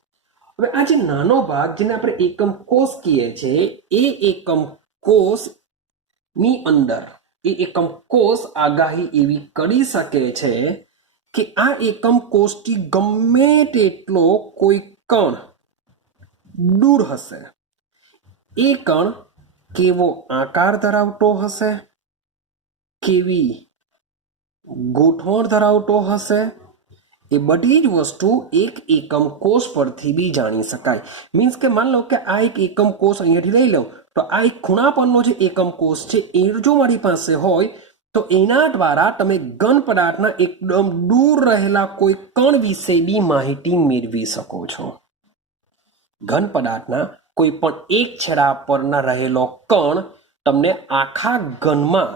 હવે આ જે નાનો ભાગ જેને આપણે એકમ કોષ કહીએ છીએ, એ એકમ કોષ ની અંદર એ એકમ કોષ આગાહી એવી કરી શકે છે કે આ એકમ કોષથી ગમે તેટલો કોઈ કણ દૂર હશે, એ કણ કેવો આકાર ધરાવતો હશે, કેવી ગોઠવણ ધરાવતો હશે, એ બધી જ વસ્તુ એક એકમ કોષ પરથી બી જાણી શકાય. મીન્સ કે માની લો કે આ એક એકમ કોષ અહીંયાથી લઈ લો, તો આ એક ખૂણા પરનો જે એકમ કોષ છે એ જો મારી પાસે હોય તો એના દ્વારા તમે ઘન પદાર્થના એકદમ દૂર રહેલા કોઈ કણ વિશે બી માહિતી મેળવી શકો છો. ઘન પદાર્થના કોઈ પણ એક છેડા પરના રહેલો કણ તમને આખા ઘનમાં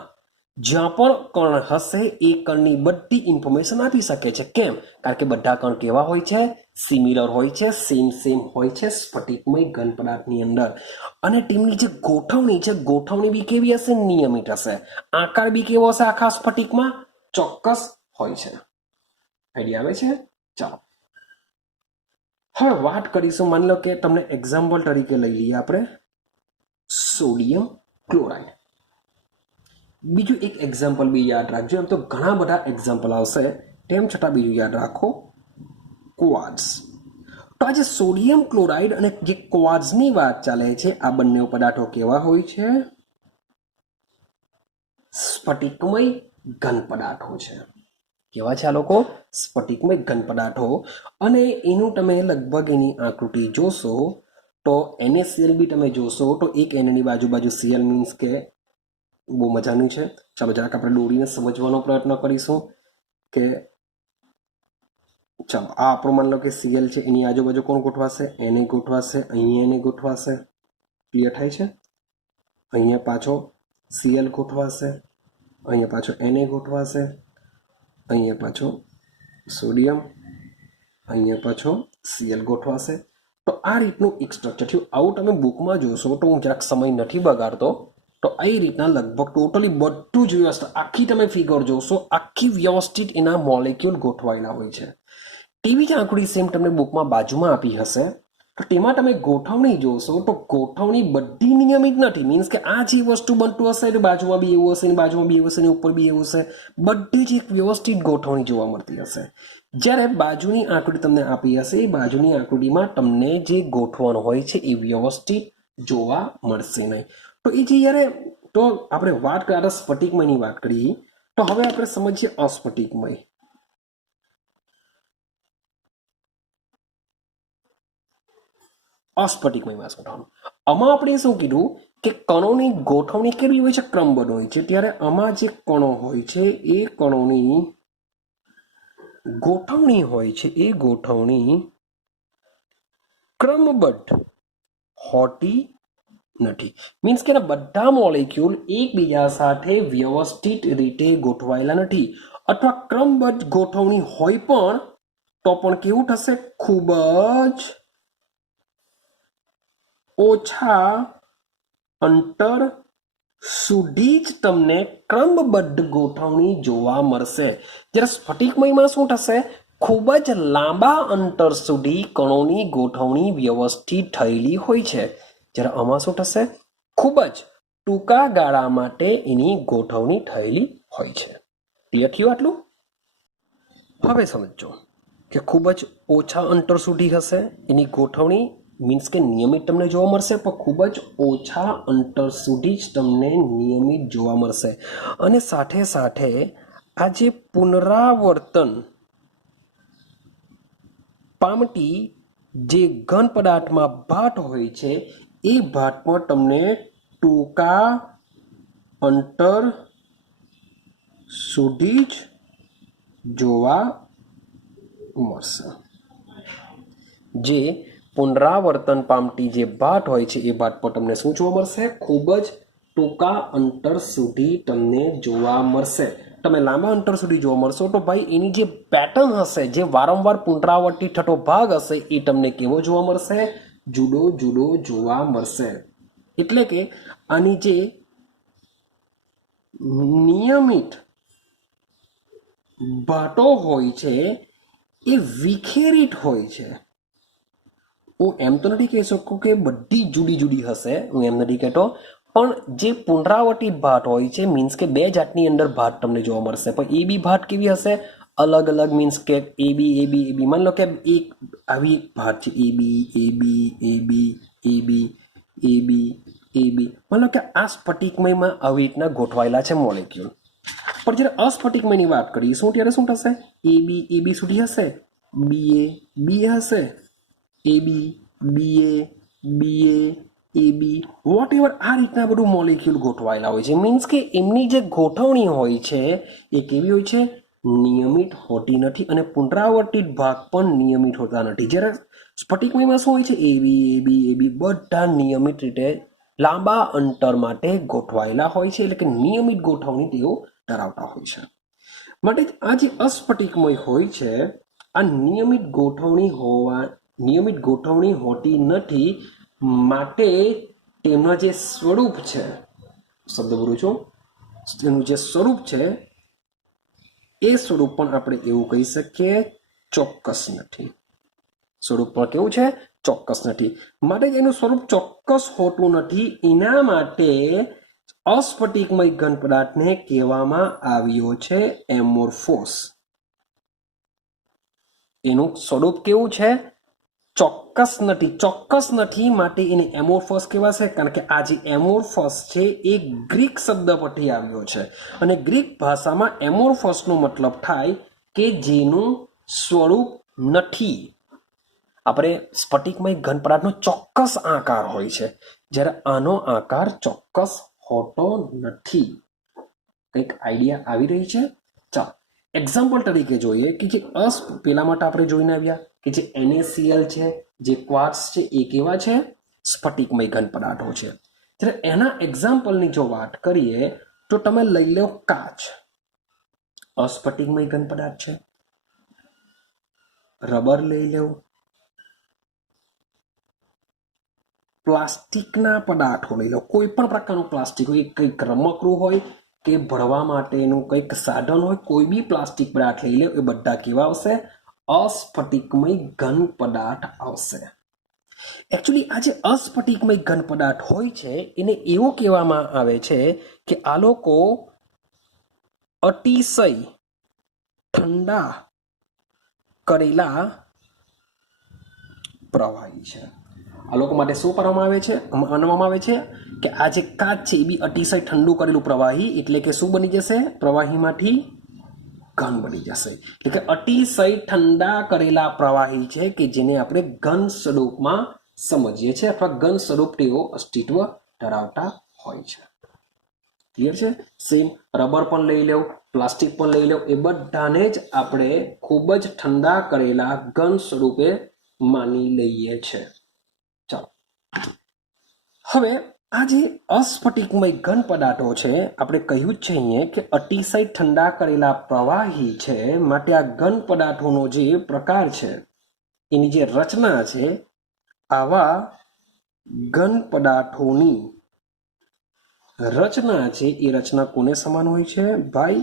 જ્યાં પણ કણ હશે એ કણની બધી ઇન્ફોર્મેશન આપી શકે છે. કેમ? કારણ કે બધા કણ કેવા હોય છે? સિમિલર હોય છે, સેમ હોય છે સ્ફટિકમય ઘન પદાર્થની અંદર. અને તેમની જે ગોઠવણી છે, ગોઠવણી બી કેવી હશે? નિયમિત હશે. આકાર બી કેવો હશે? આખા સ્ફટિકમાં ચોક્કસ હોય છે. આઈડિયા આવે છે? ચાલો, હવે વાત કરીશું. માની લો કે તમને એક્ઝામ્પલ તરીકે લઈ લઈએ આપણે સોડિયમ ક્લોરાઇડ. બીજું એક એક્ઝામ્પલ બી યાદ રાખજો. એમ તો ઘણા બધા એક્ઝામ્પલ આવશે, તેમ છતાં બીજું યાદ રાખો, ક્વાર્ટઝ. તો આજે સોડિયમ ક્લોરાઇડ અને જે ક્વાર્ટઝની વાત ચાલે છે, આ બંને પદાર્થો કેવા હોય છે? સ્ફટિકમય ઘન પદાર્થો છે. કેવા છે આ લોકો? સ્ફટિકમય ઘન પદાર્થો. અને એનું તમે લગભગ એની આકૃતિ જોશો તો NaCl બી તમે જોશો તો એક એની બાજુ Cl મીન્સ કે બહુ મજાનું છે. ચાલો જરાક આપણે દોરીને સમજવાનો પ્રયત્ન કરીશું કે ચાલો આ આપણું માની લો કે Cl છે, એની આજુબાજુ કોણ ગોઠવાશે? Na ગોઠવાશે, અહીંયા Na ગોઠવાશે. ક્લિયર થાય છે? અહીંયા પાછો Cl ગોઠવાશે, અહીંયા પાછો Na ગોઠવાશે, અહીંયા પાછો સોડિયમ, અહીંયા પાછો Cl ગોઠવાશે. તો આ રીતનું એક સ્ટ્રક્ચર થયું. આવું તમે બુકમાં જોશો તો હું જરાક સમય નથી બગાડતો. તો આ રીતના લગભગ ટોટલી બધું જ વ્યવસ્થિત, આખી તમે ફિગર જોશો, આખી વ્યવસ્થિત એના મોલેક્યુલ ગોઠવાયેલા હોય છે. તેવી જ આંકડી સેમ તમને બુકમાં બાજુમાં આપી હશે. તો તેમાં તમે ગોઠવણી જોશો તો ગોઠવણી બધી નિયમિત નથી. મીન્સ કે આ જે વસ્તુ બનતું હશે તો બાજુમાં બી એવું હશે, બાજુમાં બી એવું હશે, ઉપર બી એવું હશે. બધી જ એક વ્યવસ્થિત ગોઠવણી જોવા મળતી હશે. જ્યારે બાજુની આંકડી તમને આપી હશે, એ બાજુની આંકડીમાં તમને જે ગોઠવણ હોય છે એ વ્યવસ્થિત જોવા મળશે નહીં. તો એ જે યારે તો આપણે વાત કરતા સ્ફટિકમયની વાત કરીએ, તો હવે આપણે સમજીએ અસ્ફટિકમય. અસ્ફટિકમયમાં શું થવાનું? આમાં આપણે શું કીધું કે કણોની ગોઠવણી કેવી હોય છે? ક્રમબદ્ધ હોય છે. ત્યારે આમાં જે કણો હોય છે એ કણોની ગોઠવણી હોય છે, એ ગોઠવણી ક્રમબદ્ધ હોતી નથી. મીન્સ કે બધા મોલેક્યુલ એકબીજા સાથે વ્યવસ્થિત રીતે ગોઠવાયેલા નથી, અથવા ક્રમબદ્ધ ગોઠવણી હોય પણ તો પણ કેવું થશે? ખૂબ જ ઓછા અંતર સુધી જ તમને ક્રમબદ્ધ ગોઠવણી જોવા મળશે. જ્યારે સ્ફટિકમયમાં શું થશે? ખૂબ જ લાંબા અંતર સુધી કણોની ગોઠવણી વ્યવસ્થિત થયેલી હોય છે. જ્યારે આમાં શું થશે? ખૂબ જ ટૂંકા ગાળા માટે એની ગોઠવણી થયેલી હોય છે. ક્લિયર થયું આટલું? હવે સમજો કે ખૂબ જ ઓછા અંતર સુધી હશે એની ગોઠવણી. મીન્સ કે નિયમિત તમને જોવા મળશે, પણ ખૂબ જ ઓછા અંતર સુધી જ તમને નિયમિત જોવા મળશે. અને સાથે સાથે આ જે પુનરાવર્તન પામતી જે ઘન પદાર્થમાં ભાટ હોય છે, એ ભાટ પણ તમને ટૂંકા અંતર સુધી જ જોવા મળશે. જે પુનરાવર્તન પામતી જે ભાટ હોય છે એ ભાટ પર તમને શું જોવા મળશે? ખૂબ જ ટૂંકા અંતર સુધી તમને જોવા મળશે. તમે લાંબા અંતર સુધી જોવા મળશો તો ભાઈ એની જે પેટર્ન હશે, જે વારંવાર પુનરાવર્તિત થતો ભાગ હશે, એ તમને કેવો જોવા મળશે? જુદો જુદો જોવા મળશે. એટલે કે આની જે નિયમિત ભાટો હોય છે એ વિખેરિત હોય છે. હું એમ તો નથી કહી શકું કે બધી જુદી જુદી હશે, હું એમ નથી કહેતો, પણ જે પુનરાવર્તિત ભાટ હોય છે, મીન્સ કે બે જાતની અંદર ભાટ તમને જોવા મળશે. પણ એ બી ભાટ કેવી હશે? અલગ અલગ. મીન્સ કે એ બી માની લો કે એક આવી એક ભાટ છે એ બી માની લો કે આ સ્ફટિકમયમાં આવી રીતના ગોઠવાયેલા છે મોલેક્યુલ. પણ જ્યારે અસ્ફટિકમયની વાત કરીશું ત્યારે શું થશે? એ બી સુધી હશે, બી હશે, બી વોટ એવર, આ રીતના બધું મોલેક્યુલ ગોઠવાયેલા હોય છે. મીન્સ કે એમની જે ગોઠવણી હોય છે એ કેવી હોય છે? નિયમિત હોતી નથી, અને પુનરાવર્તિત ભાગ પણ નિયમિત હોતા નથી. જ્યારે સ્ફટિકમયમાં શું હોય છે? એ બી બધા નિયમિત રીતે લાંબા અંતર માટે ગોઠવાયેલા હોય છે. એટલે કે નિયમિત ગોઠવણી તેઓ ધરાવતા હોય છે. માટે આ જે અસ્ફટિકમય હોય છે, આ નિયમિત ગોઠવણી હોતી નથી. માટે તેમનું જે સ્વરૂપ છે, શબ્દ બોલું છું, તેનું જે સ્વરૂપ છે એ સ્વરૂપ પણ આપણે એવું કહી શકીએ ચોક્કસ નથી. સ્વરૂપ પણ કેવું છે? ચોક્કસ નથી. માટે એનું સ્વરૂપ ચોક્કસ હોતું નથી. એના માટે અસ્ફટિકમય ઘન પદાર્થને કહેવામાં આવ્યો છે એમોર્ફોસ. એનું સ્વરૂપ કેવું છે? ચોક્કસ નથી. માટે એને એમોર્ફસ કહેવાશે. કારણ કે આ જે એમોર્ફસ છે એ ગ્રીક શબ્દ પરથી આવ્યો છે, અને ગ્રીક ભાષામાં એમોર્ફસનો મતલબ થાય કે જેનું સ્વરૂપ નથી. આપણે સ્ફટિકમય ઘન પદાર્થનો ચોક્કસ આકાર હોય છે, જ્યારે આનો આકાર ચોક્કસ હોતો નથી. કંઈક આઈડિયા આવી રહી છે? ચાલો એક્ઝામ્પલ તરીકે જોઈએ કે જે પેલા માટે આપણે જોઈને આવ્યા કે જે NaCl છે, જે ક્વાર્ટસ છે, એ કેવા છે? સ્ફટિકમય ઘન પદાર્થો છે. જ્યારે એના એક્ઝામ્પલની જો વાત કરીએ તો તમે લઈ લો કાચ, અસ્ફટિકમય ઘન પદાર્થ છે. રબર લઈ લો, પ્લાસ્ટિકના પદાર્થો લઈ લો, કોઈ પણ પ્રકારનું પ્લાસ્ટિક હોય, કંઈક રમકડું હોય કે ભરવા માટેનું કંઈક સાધન હોય, કોઈ બી પ્લાસ્ટિક પદાર્થ લઈ લો, એ બધા કેવા આવશે? અસ્ફટિકમય ઘન પદાર્થ આવશે. એકચ્યુઅલી આ જે અસ્ફટિકમય ઘન પદાર્થ હોય છે એને એવું કહેવામાં આવે છે કે આ લોકો અતિશય ઠંડા કરેલા પ્રવાહી છે. આ લોકો માટે શું કરવામાં આવે છે? માનવામાં આવે છે કે આ જે કાચ છે એ બી અતિશય ઠંડુ કરેલું પ્રવાહી, એટલે કે શું બની જશે? પ્રવાહીમાંથી ઘન બની જશે. એટલે કે અતિશય ઠંડા કરેલા પ્રવાહી છે કે જેને આપણે ઘન સ્વરૂપમાં સમજીએ છીએ, અથવા ઘન સ્વરૂપ તેઓ અસ્તિત્વ ધરાવતા હોય છે. ક્લિયર છે? સેમ રબર પણ લઈ લો, પ્લાસ્ટિક પણ લઈ લો, એ બધાને જ આપણે ખૂબ જ ઠંડા કરેલા ઘન સ્વરૂપે માની લઈએ છે. ચાલો, હવે આ જે અસ્ફટિકમય ઘન પદાર્થો છે, આપણે કહ્યું જ છે અહીંયા કે અતિશય ઠંડા કરેલા પ્રવાહી છે, માટે આ ઘન પદાર્થોનો જે પ્રકાર છે એની જે રચના છે, આવા ઘન પદાર્થોની રચના છે એ રચના કોને સમાન હોય છે? ભાઈ,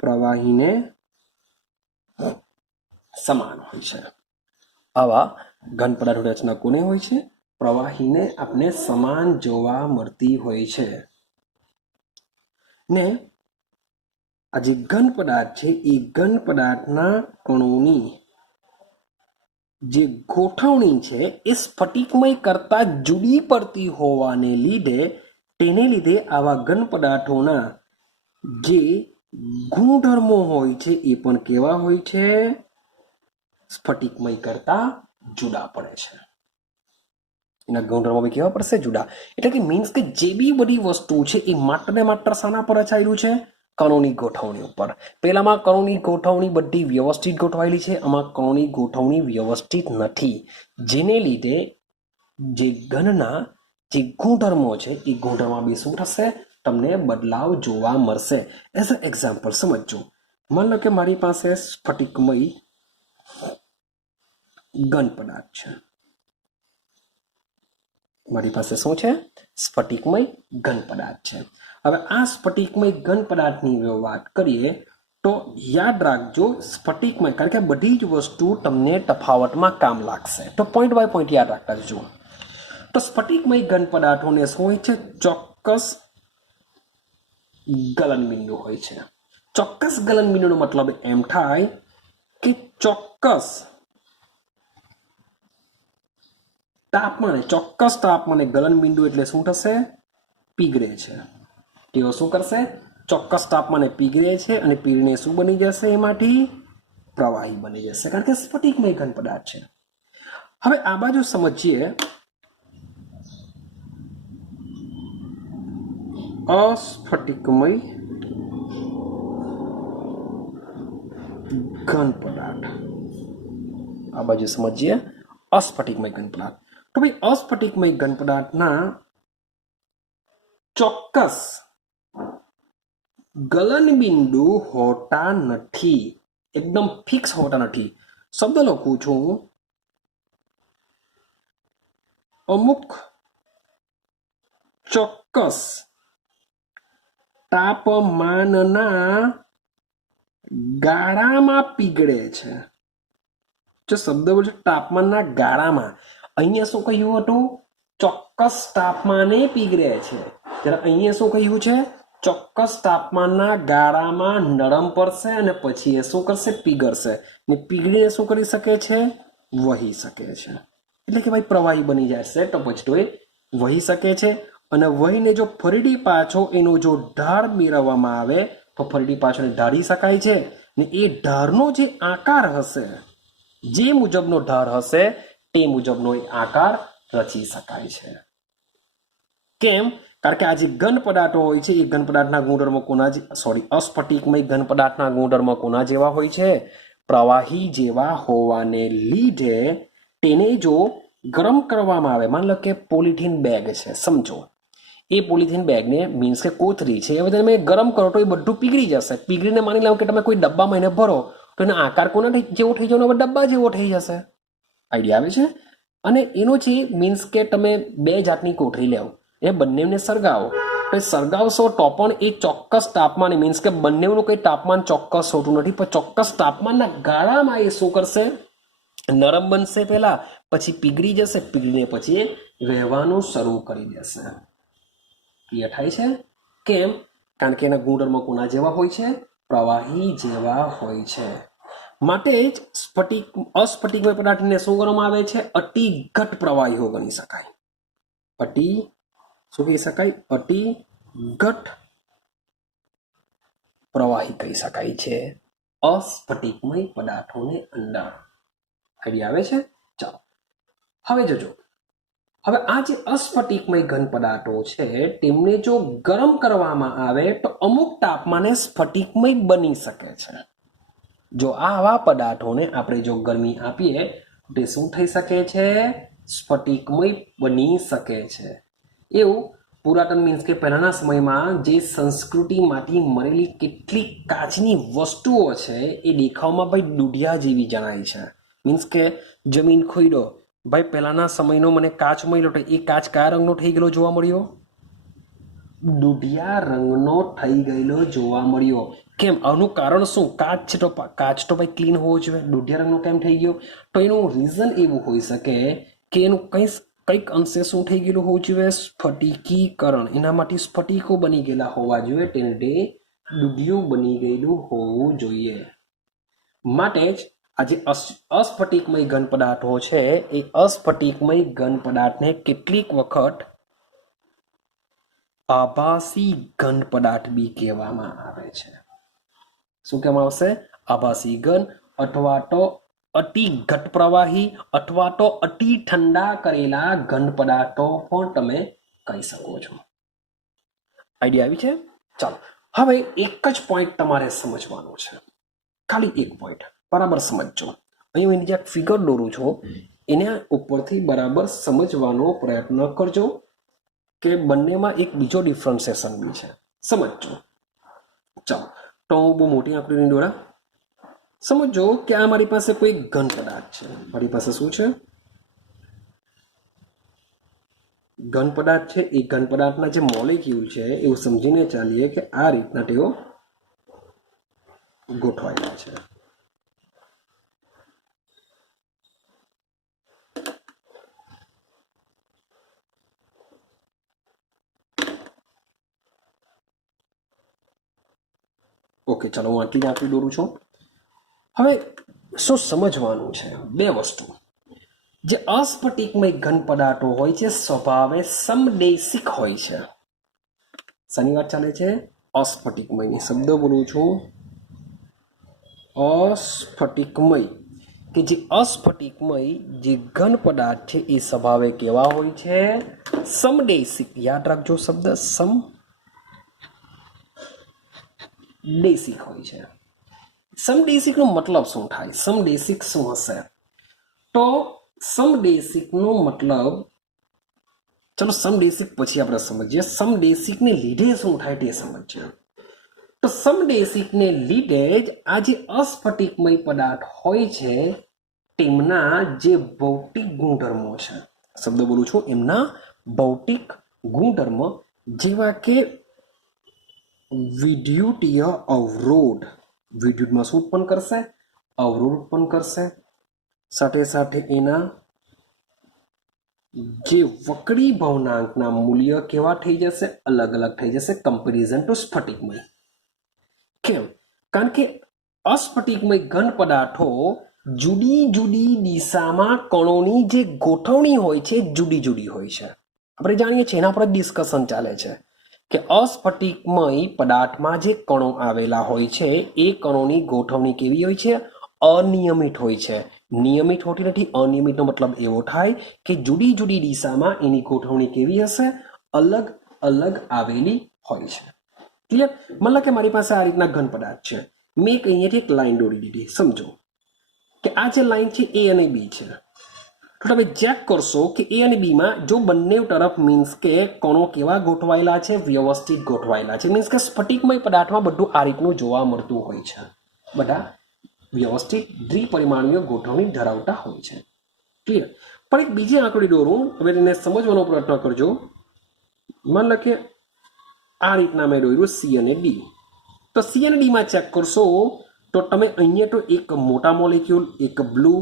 પ્રવાહીને સમાન હોય છે. આવા ઘન પદાર્થોની રચના કોને હોય છે? પ્રવાહીને આપણે સમાન જોવા મળતી હોય છે. ને આ જે ઘન પદાર્થ છે એ ઘન પદાર્થના કણોની જે ગોઠવણી છે એ સ્ફટિકમય કરતા જુદી પડતી હોવાને લીધે તેને લીધે આવા ઘન પદાર્થોના જે ગુણધર્મો હોય છે એ પણ કેવા હોય છે? સ્ફટિકમય કરતા જુદા પડે છે. એના ગુણધર્મો બી કેવા પડશે? જુદા. એટલે કે મીન્સ કે જે બી બધી વસ્તુ છે એ માત્ર ને માત્ર શાના પર રચાયેલું છે? કણોની ગોઠવણી ઉપર. પેલામાં કણોની ગોઠવણી બધી વ્યવસ્થિત ગોઠવાયેલી છે, આમાં કણોની ગોઠવણી વ્યવસ્થિત નથી, જેને લીધે જે ઘનના જે ગુણધર્મો છે એ ગુણધર્મમાં બી શું થશે? તમને બદલાવ જોવા મળશે. એઝ અ એક્ઝામ્પલ સમજો. માન લો કે મારી પાસે સ્ફટિકમય ઘન પદાર્થ છે. મારી પાસે શું છે? સ્ફટિકમય ઘન પદાર્થ છે. હવે આ સ્ફટિકમય ઘન પદાર્થની જો વાત કરીએ તો યાદ રાખજો, સ્ફટિકમય, કારણ કે બધી જ વસ્તુ તમને તફાવતમાં કામ લાગશે, તો પોઈન્ટ બાય પોઈન્ટ યાદ રાખતા જજો. તો સ્ફટિકમય ઘન પદાર્થોને શું હોય છે? ચોક્કસ ગલનબિંદુ હોય છે. ચોક્કસ ગલનબિંદુનો મતલબ એમ થાય કે ચોક્કસ તાપમાને ગલનબિંદુ એટલે શું થશે? પીગળે છે. તેઓ શું કરશે? ચોક્કસ તાપમાને પીગળે છે અને પીગળીને શું બની જશે? એમાંથી પ્રવાહી બની જશે, કારણ કે સ્ફટિકમય ઘન પદાર્થ છે. હવે આ બાજુ સમજીએ અસ્ફટિકમય ઘન પદાર્થ. આ બાજુ સમજીએ અસ્ફટિકમય ઘન પદાર્થ. તો ભાઈ અસ્ફટિકમય ઘન પદાર્થના ચોક્કસ ગલનબિંદુ હોતા નથી, એકદમ ફિક્સ હોતા નથી. શબ્દ લખું છું, અમુક ચોક્કસ તાપમાનના ગાળામાં પીગળે છે. જો શબ્દ બોલજો તાપમાનના ગાળામાં, અહીંયા શું કહ્યું હતું? ચોક્કસ તાપમાને પીગળે છે. ત્યારે અહીંયા શું કહ્યું છે? ચોક્કસ તાપમાનના ગાળામાં નરમ પડશે અને પછી એ શું કરશે? પીગળશે. ને પીગળીને શું કરી શકે છે? વહી શકે છે. એટલે કે ભાઈ પ્રવાહી બની જશે, તો પછી તો એ વહી શકે છે. અને વહીને જો ફરીથી પાછો એનો જો ઢાળ મેળવવામાં આવે તો ફરીથી પાછો ઢાળી શકાય છે. ને એ ઢાળનો જે આકાર હશે, જે મુજબનો ઢાળ હશે તે મુજબનો એ આકાર રચી શકાય છે. કેમ? કારણ કે આ જે ઘન પદાર્થો હોય છે એ ઘન પદાર્થના ગુણધર્મો અસ્ફટિકમય ઘન પદાર્થના ગુણધર્મો કોના જેવા હોય છે? પ્રવાહી જેવા હોવાને લીધે તેને જો ગરમ કરવામાં આવે, માન લો કે પોલિથીન બેગ છે, સમજો, એ પોલિથીન બેગને મીન્સ કે કોથળી છે હવે તમે ગરમ કરો તો એ બધું પીગળી જશે. પીગળીને માની લો કે તમે કોઈ ડબ્બામાં એને ભરો તો એનો આકાર કોના જેવો થઈ જવાનો? ડબ્બા જેવો થઈ જશે. આઈડિયા આવે છે? અને એનો છે મીન્સ કે તમે બે જાતની કોથળી લેવો, એ બંનેને સળગાવો, તો સળગાવશો તો પણ એ ચોક્કસ તાપમાને મીન્સ કે બંનેનું કંઈ તાપમાન ચોક્કસ હોતું નથી, પણ ચોક્કસ તાપમાનના ગાળામાં એ શું કરશે? નરમ બનશે પહેલા, પછી પીગળી જશે, પીગળીને પછી એ વહેવાનું શરૂ કરી દેશે. ક્લિયર થાય છે? કેમ? કારણ કે એના ગુણધર્મો કોના જેવા હોય છે? પ્રવાહી જેવા હોય છે. માટે જ અસ્ફટિકમય પદાર્થને શું કરવામાં આવે છે? અતિઘટ પ્રવાહીઓ ગણી શકાય. શું કહી શકાય? અતિઘટ પ્રવાહી કહી શકાય છે અસ્ફટિકમય પદાર્થોને અંદર. આઈડિયા આવે છે? ચાલો હવે જોજો. હવે આ જે અસ્ફટિકમય ઘન પદાર્થો છે તેમને જો ગરમ કરવામાં આવે તો અમુક તાપમાને સ્ફટિકમય બની શકે છે. જો આવા પદાર્થોને આપણે જો ગરમી આપીએ તે શું થઈ શકે છે? સ્ફટિકમય બની શકે છે. એવું પુરાતન મીન્સ કે પહેલાના સમયમાં જે સંસ્કૃતિમાંથી મળેલી કેટલીક કાચની વસ્તુઓ છે એ દેખાવમાં ભાઈ દુધિયા જેવી જણાય છે. મીન્સ કે જમીન ખોઈડો ભાઈ પહેલાના સમયનો મને કાચ મળ્યો તો એ કાચ કયા રંગનો થઈ ગયેલો જોવા મળ્યો? દુધિયા રંગનો થઈ ગયેલો જોવા મળ્યો. કેમ? આનું કારણ શું? કાચ છે તો કાચ તો ભાઈ ક્લીન હોવો જોઈએ, દુધિયા રંગનો કેમ થઈ ગયો? તો એનું રીઝન એવું હોઈ શકે કે એનું કંઈક અંશે શું થઈ ગયેલું હોવું જોઈએ? સ્ફટિકીકરણ. એનામાંથી સ્ફટિકો બની ગયેલા હોવા જોઈએ, તેને દુધિયું બની ગયેલું હોવું જોઈએ. માટે જ આ જે અસ્ફટિકમય ઘન પદાર્થો છે એ અસ્ફટિકમય ઘન પદાર્થને કેટલીક વખત આભાસી ઘન પદાર્થ બી કહેવામાં આવે છે. શું કહેવામાં આવશે? આભાસી ઘન, અથવા તો અતિ ઘટ પ્રવાહી, અથવા તો અતિ ઠંડા કરેલા ઘન પદાર્થો પણ તમે કહી શકો છો. આઈડિયા આવી છે? ચાલો હવે એક જ પોઈન્ટ તમારે સમજવાનો છે, ખાલી એક પોઈન્ટ બરાબર સમજજો. અહીં એની જે ફિગર દોરું છું એના ઉપરથી બરાબર સમજવાનો પ્રયત્ન કરજો કે બંનેમાં એક બીજો ડિફરન્સિએશન બી છે, સમજજો. ચાલો તો હું બહુ મોટી આંકડીની દોરા. સમજો કે આ મારી પાસે કોઈ ઘન પદાર્થ છે. મારી પાસે શું છે? ઘન પદાર્થ છે. એ ઘન પદાર્થના જે મોલેક્યુલ છે એવું સમજીને ચાલીએ કે આ રીતના તેઓ ગોઠવાયેલા છે. ઓકે, ચાલો હું આટલી જ આંકડી દોરું છું. હવે શું સમજવાનું છે? બે વસ્તુ. જે અસ્ફટિકમય ઘન પદાર્થો હોય છે સ્વભાવે સમદેશિક હોય છે. શાની વાત ચાલે છે? અસ્ફટિકમયની. શબ્દ બોલું છું, અસ્ફટિકમય. કે જે અસ્ફટિકમય જે ઘન પદાર્થ છે એ સ્વભાવે કેવા હોય છે? સમદેશિક. યાદ રાખજો શબ્દ સમદેશિક હોય છે. સમદેશિક નો મતલબ શું થાય? સમદેશિક શું હશે? તો સમદેશિક નો મતલબ, ચલો સમદેશિક પછી આપણે સમજીએ. સમદેશિકને લીધે શું થાય તે સમજીએ. તો સમદેશિકને લીધે જ આ જે અસ્ફટિકમય પદાર્થ હોય છે તેમના જે ભૌતિક ગુણધર્મો છે, શબ્દ બોલું છું, એમના ભૌતિક ગુણધર્મ જેવા કે વિદ્યુતીય અવરોધ. વિદ્યુતમાં શું ઉત્પન્ન કરશે? અવરોધ ઉત્પન્ન કરશે. સાથે સાથે એના જે વક્રી ભવનાંકના મૂલ્ય કેવા થઈ જશે? અલગ અલગ થઈ જશે કમ્પેરિઝન ટુ સ્ફટિકમય. કેમ? કારણ કે અસ્ફટિકમય ઘન પદાર્થો જુદી જુદી દિશામાં કણોની જે ગોઠવણી હોય છે જુદી જુદી હોય છે. આપણે જાણીએ છીએ, એના પર ડિસ્કશન ચાલે છે કે અસ્ફટિકમય પદાર્થમાં જે કણો આવેલા હોય છે એ કણોની ગોઠવણી કેવી હોય છે? અનિયમિત હોય છે. નિયમિત હોતી નથી. અનિયમિતનો મતલબ એવો થાય કે જુદી જુદી દિશામાં એની ગોઠવણી કેવી હશે? અલગ અલગ આવેલી હોય છે. ક્લિયર? મતલબ કે મારી પાસે આ રીતના ઘન પદાર્થ છે. મેં અહીંયાથી એક લાઈન દોરી દીધી. સમજો કે આ જે લાઈન છે એ અને બી છે. તો તમે ચેક કરશો કે એ અને બીમાં જો બંને તરફ મીન્સ કે કણો કેવા ગોઠવાયેલા છે, વ્યવસ્થિત ગોઠવાયેલા છે. મીન્સ કે સ્ફટિકમય પદાર્થમાં બધું આ રીતનું જોવા મળતું હોય છે, બધા વ્યવસ્થિત દ્વિપરિમાણીય ગોઠવણી ધરાવતા હોય છે. ક્લિયર? પણ એક બીજી આંકડી દોરું, હવે તેને સમજવાનો પ્રયત્ન કરજો. માન લો કે આ રીતના મેં દોર્યું સી અને ડી. તો સી અને ડીમાં ચેક કરશો તો તમે અહીંયા તો એક મોટા મોલેક્યુલ, એક બ્લુ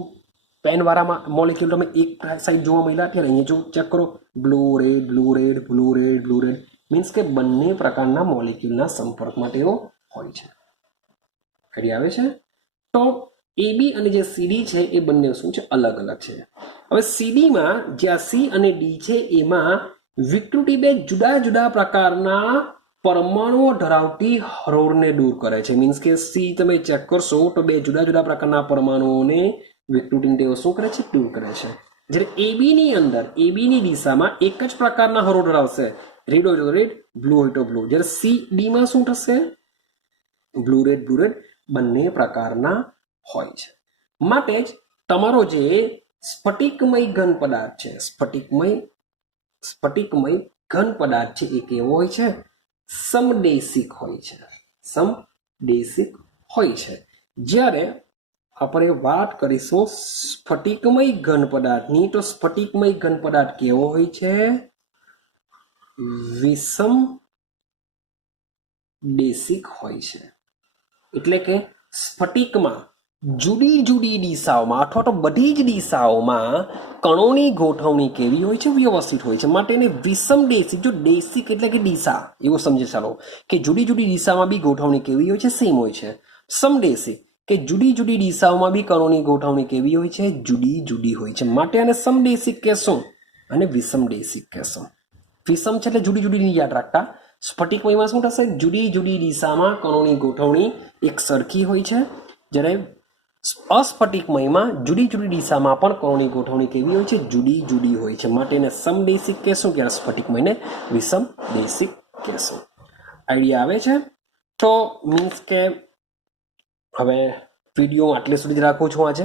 પેનવાળા મોલેક્યુલ તમે એક સાઈડ જોવા મળ્યા. ત્યારે અહીંયા જો ચેક કરો, blue red, blue red, blue red, blue red. Means કે બંને પ્રકારના મોલેક્યુલના સંપર્કમાં તેઓ હોય છે. કરી આવે છે? તો એબી અને જે સીડી છે એ બંને શું છે? અલગ અલગ છે. હવે સીડીમાં જ્યાં સી અને ડી છે એમાં વિકૃતિ બે જુદા જુદા પ્રકારના પરમાણુઓ ધરાવતી હરોળને દૂર કરે છે. મીન્સ કે સી તમે ચેક કરશો તો બે જુદા જુદા પ્રકારના પરમાણુઓને વિકૃતિને તેઓ શું કરે છે? દૂર કરે છે. જ્યારે એબીની અંદર એબીની દિશામાં એક જ પ્રકારના હરોળ ધરાવશે. રેડ હોય તો રેડ, બ્લુ હોય તો બ્લુ. જ્યારે સી ડીમાં શું થશે? બ્લુ રેડ, બ્લુ રેડ બંને પ્રકારના હોય છે. માટે જ તમારો જે સ્ફટિકમય ઘન પદાર્થ છે, સ્ફટિકમય ઘન પદાર્થ છે એ કેવો હોય છે? સમદેશિક હોય છે. સમદેશિક હોય છે. જ્યારે આપણે વાત કરીશું સ્ફટિકમય ઘન પદાર્થની, તો સ્ફટિકમય ઘન પદાર્થ કેવો હોય છે? વિષમદેશિક હોય છે. એટલે કે સ્ફટિકમાં જુદી જુદી દિશાઓમાં અથવા તો બધી જ દિશાઓમાં કણોની ગોઠવણી કેવી હોય છે? વ્યવસ્થિત હોય છે. માટે એને વિષમદેશિક, જો દેશિક એટલે કે દિશા એવું સમજી ચાલો કે જુદી જુદી દિશામાં બી ગોઠવણી કેવી હોય છે? સેમ હોય છે. સમદેશિક કે જુદી જુદી દિશાઓમાં બી કણોની ગોઠવણી કેવી હોય છે? જુદી જુદી હોય છે. માટે આને સમદેશિક કહેશું અને વિષમદેશિક કહેશું. વિષમ છે એટલે જુદી જુદી યાદ રાખતા. સ્ફટિકમયમાં શું થશે? જુદી જુદી દિશામાં કણોની ગોઠવણી એક સરખી હોય છે. જ્યારે અસ્ફટિકમયમાં જુદી જુદી દિશામાં પણ કણોની ગોઠવણી કેવી હોય છે? જુદી જુદી હોય છે. માટે એને સમદેશિક કહેશું, ત્યારે સ્ફટિકમયને વિષમદેશિક કહેશું. આઈડિયા આવે છે? તો મીન્સ કે હવે વિડીયો આટલે સુધી જ રાખું છું આજે.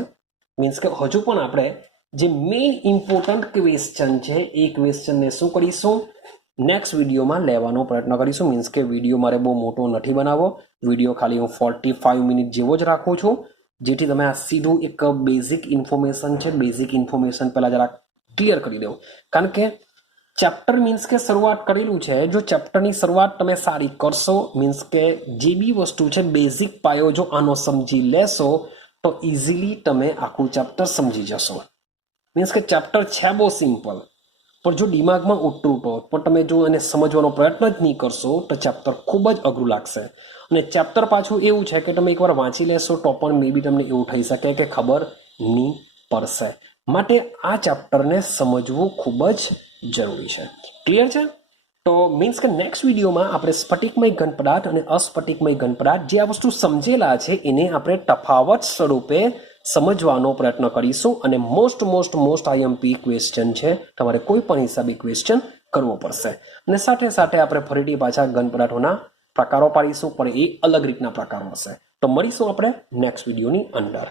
મીન્સ કે હજુ પણ આપણે જે મેઇન ઇમ્પોર્ટન્ટ ક્વેશ્ચન છે એ ક્વેશ્ચનને શું કરીશું? નેક્સ્ટ વિડીયોમાં લેવાનો પ્રયત્ન કરીશું. મીન્સ કે વિડીયો મારે બહુ મોટો નથી બનાવવો. વિડીયો ખાલી હું 45 મિનિટ જેવો જ રાખું છું, જેથી તમે આ સીધું એક બેઝિક ઇન્ફોર્મેશન છે, બેઝિક ઇન્ફોર્મેશન પહેલાં જરા ક્લિયર કરી દઉં. કારણ કે ચેપ્ટર મીન્સ કે શરૂઆત કરેલું છે. જો ચેપ્ટરની શરૂઆત તમે સારી કરશો, મીન્સ કે જે બી વસ્તુ છે બેઝિક પાયો જો આનો સમજી લેશો તો ઇઝીલી તમે આખું ચેપ્ટર સમજી જશો. મીન્સ કે ચેપ્ટર છે બહુ સિમ્પલ, પણ જો દિમાગમાં ઉતરું તો પણ તમે જો એને સમજવાનો પ્રયત્ન જ નહીં કરશો તો ચેપ્ટર ખૂબ જ અઘરું લાગશે. અને ચેપ્ટર પાછું એવું છે કે તમે એકવાર વાંચી લેશો તો પણ મે બી તમને એવું થઈ શકે કે ખબર નહીં પડશે. માટે આ ચેપ્ટરને સમજવું ખૂબ જ જરૂરી છે. ક્લિયર છે? તો મીન્સ કે નેક્સ્ટ વિડીયોમાં આપણે સ્ફટિકમય ઘન પદાર્થ અને અસ્ફટિકમય ઘન પદાર્થ જે આ વસ્તુ સમજેલા છે એને આપણે તફાવત સ્વરૂપે સમજવાનો પ્રયત્ન કરીશું. અને મોસ્ટ આઈએમપી ક્વેશ્ચન છે, તમારે કોઈ પણ હિસાબે ક્વેશ્ચન કરવો પડશે. અને સાથે સાથે આપણે ફરીથી પાછા ઘન પદાર્થોના પ્રકારો પાડીશું, પણ એ અલગ રીતના પ્રકારો હશે. તો મળીશું આપણે નેક્સ્ટ વિડીયોની અંદર.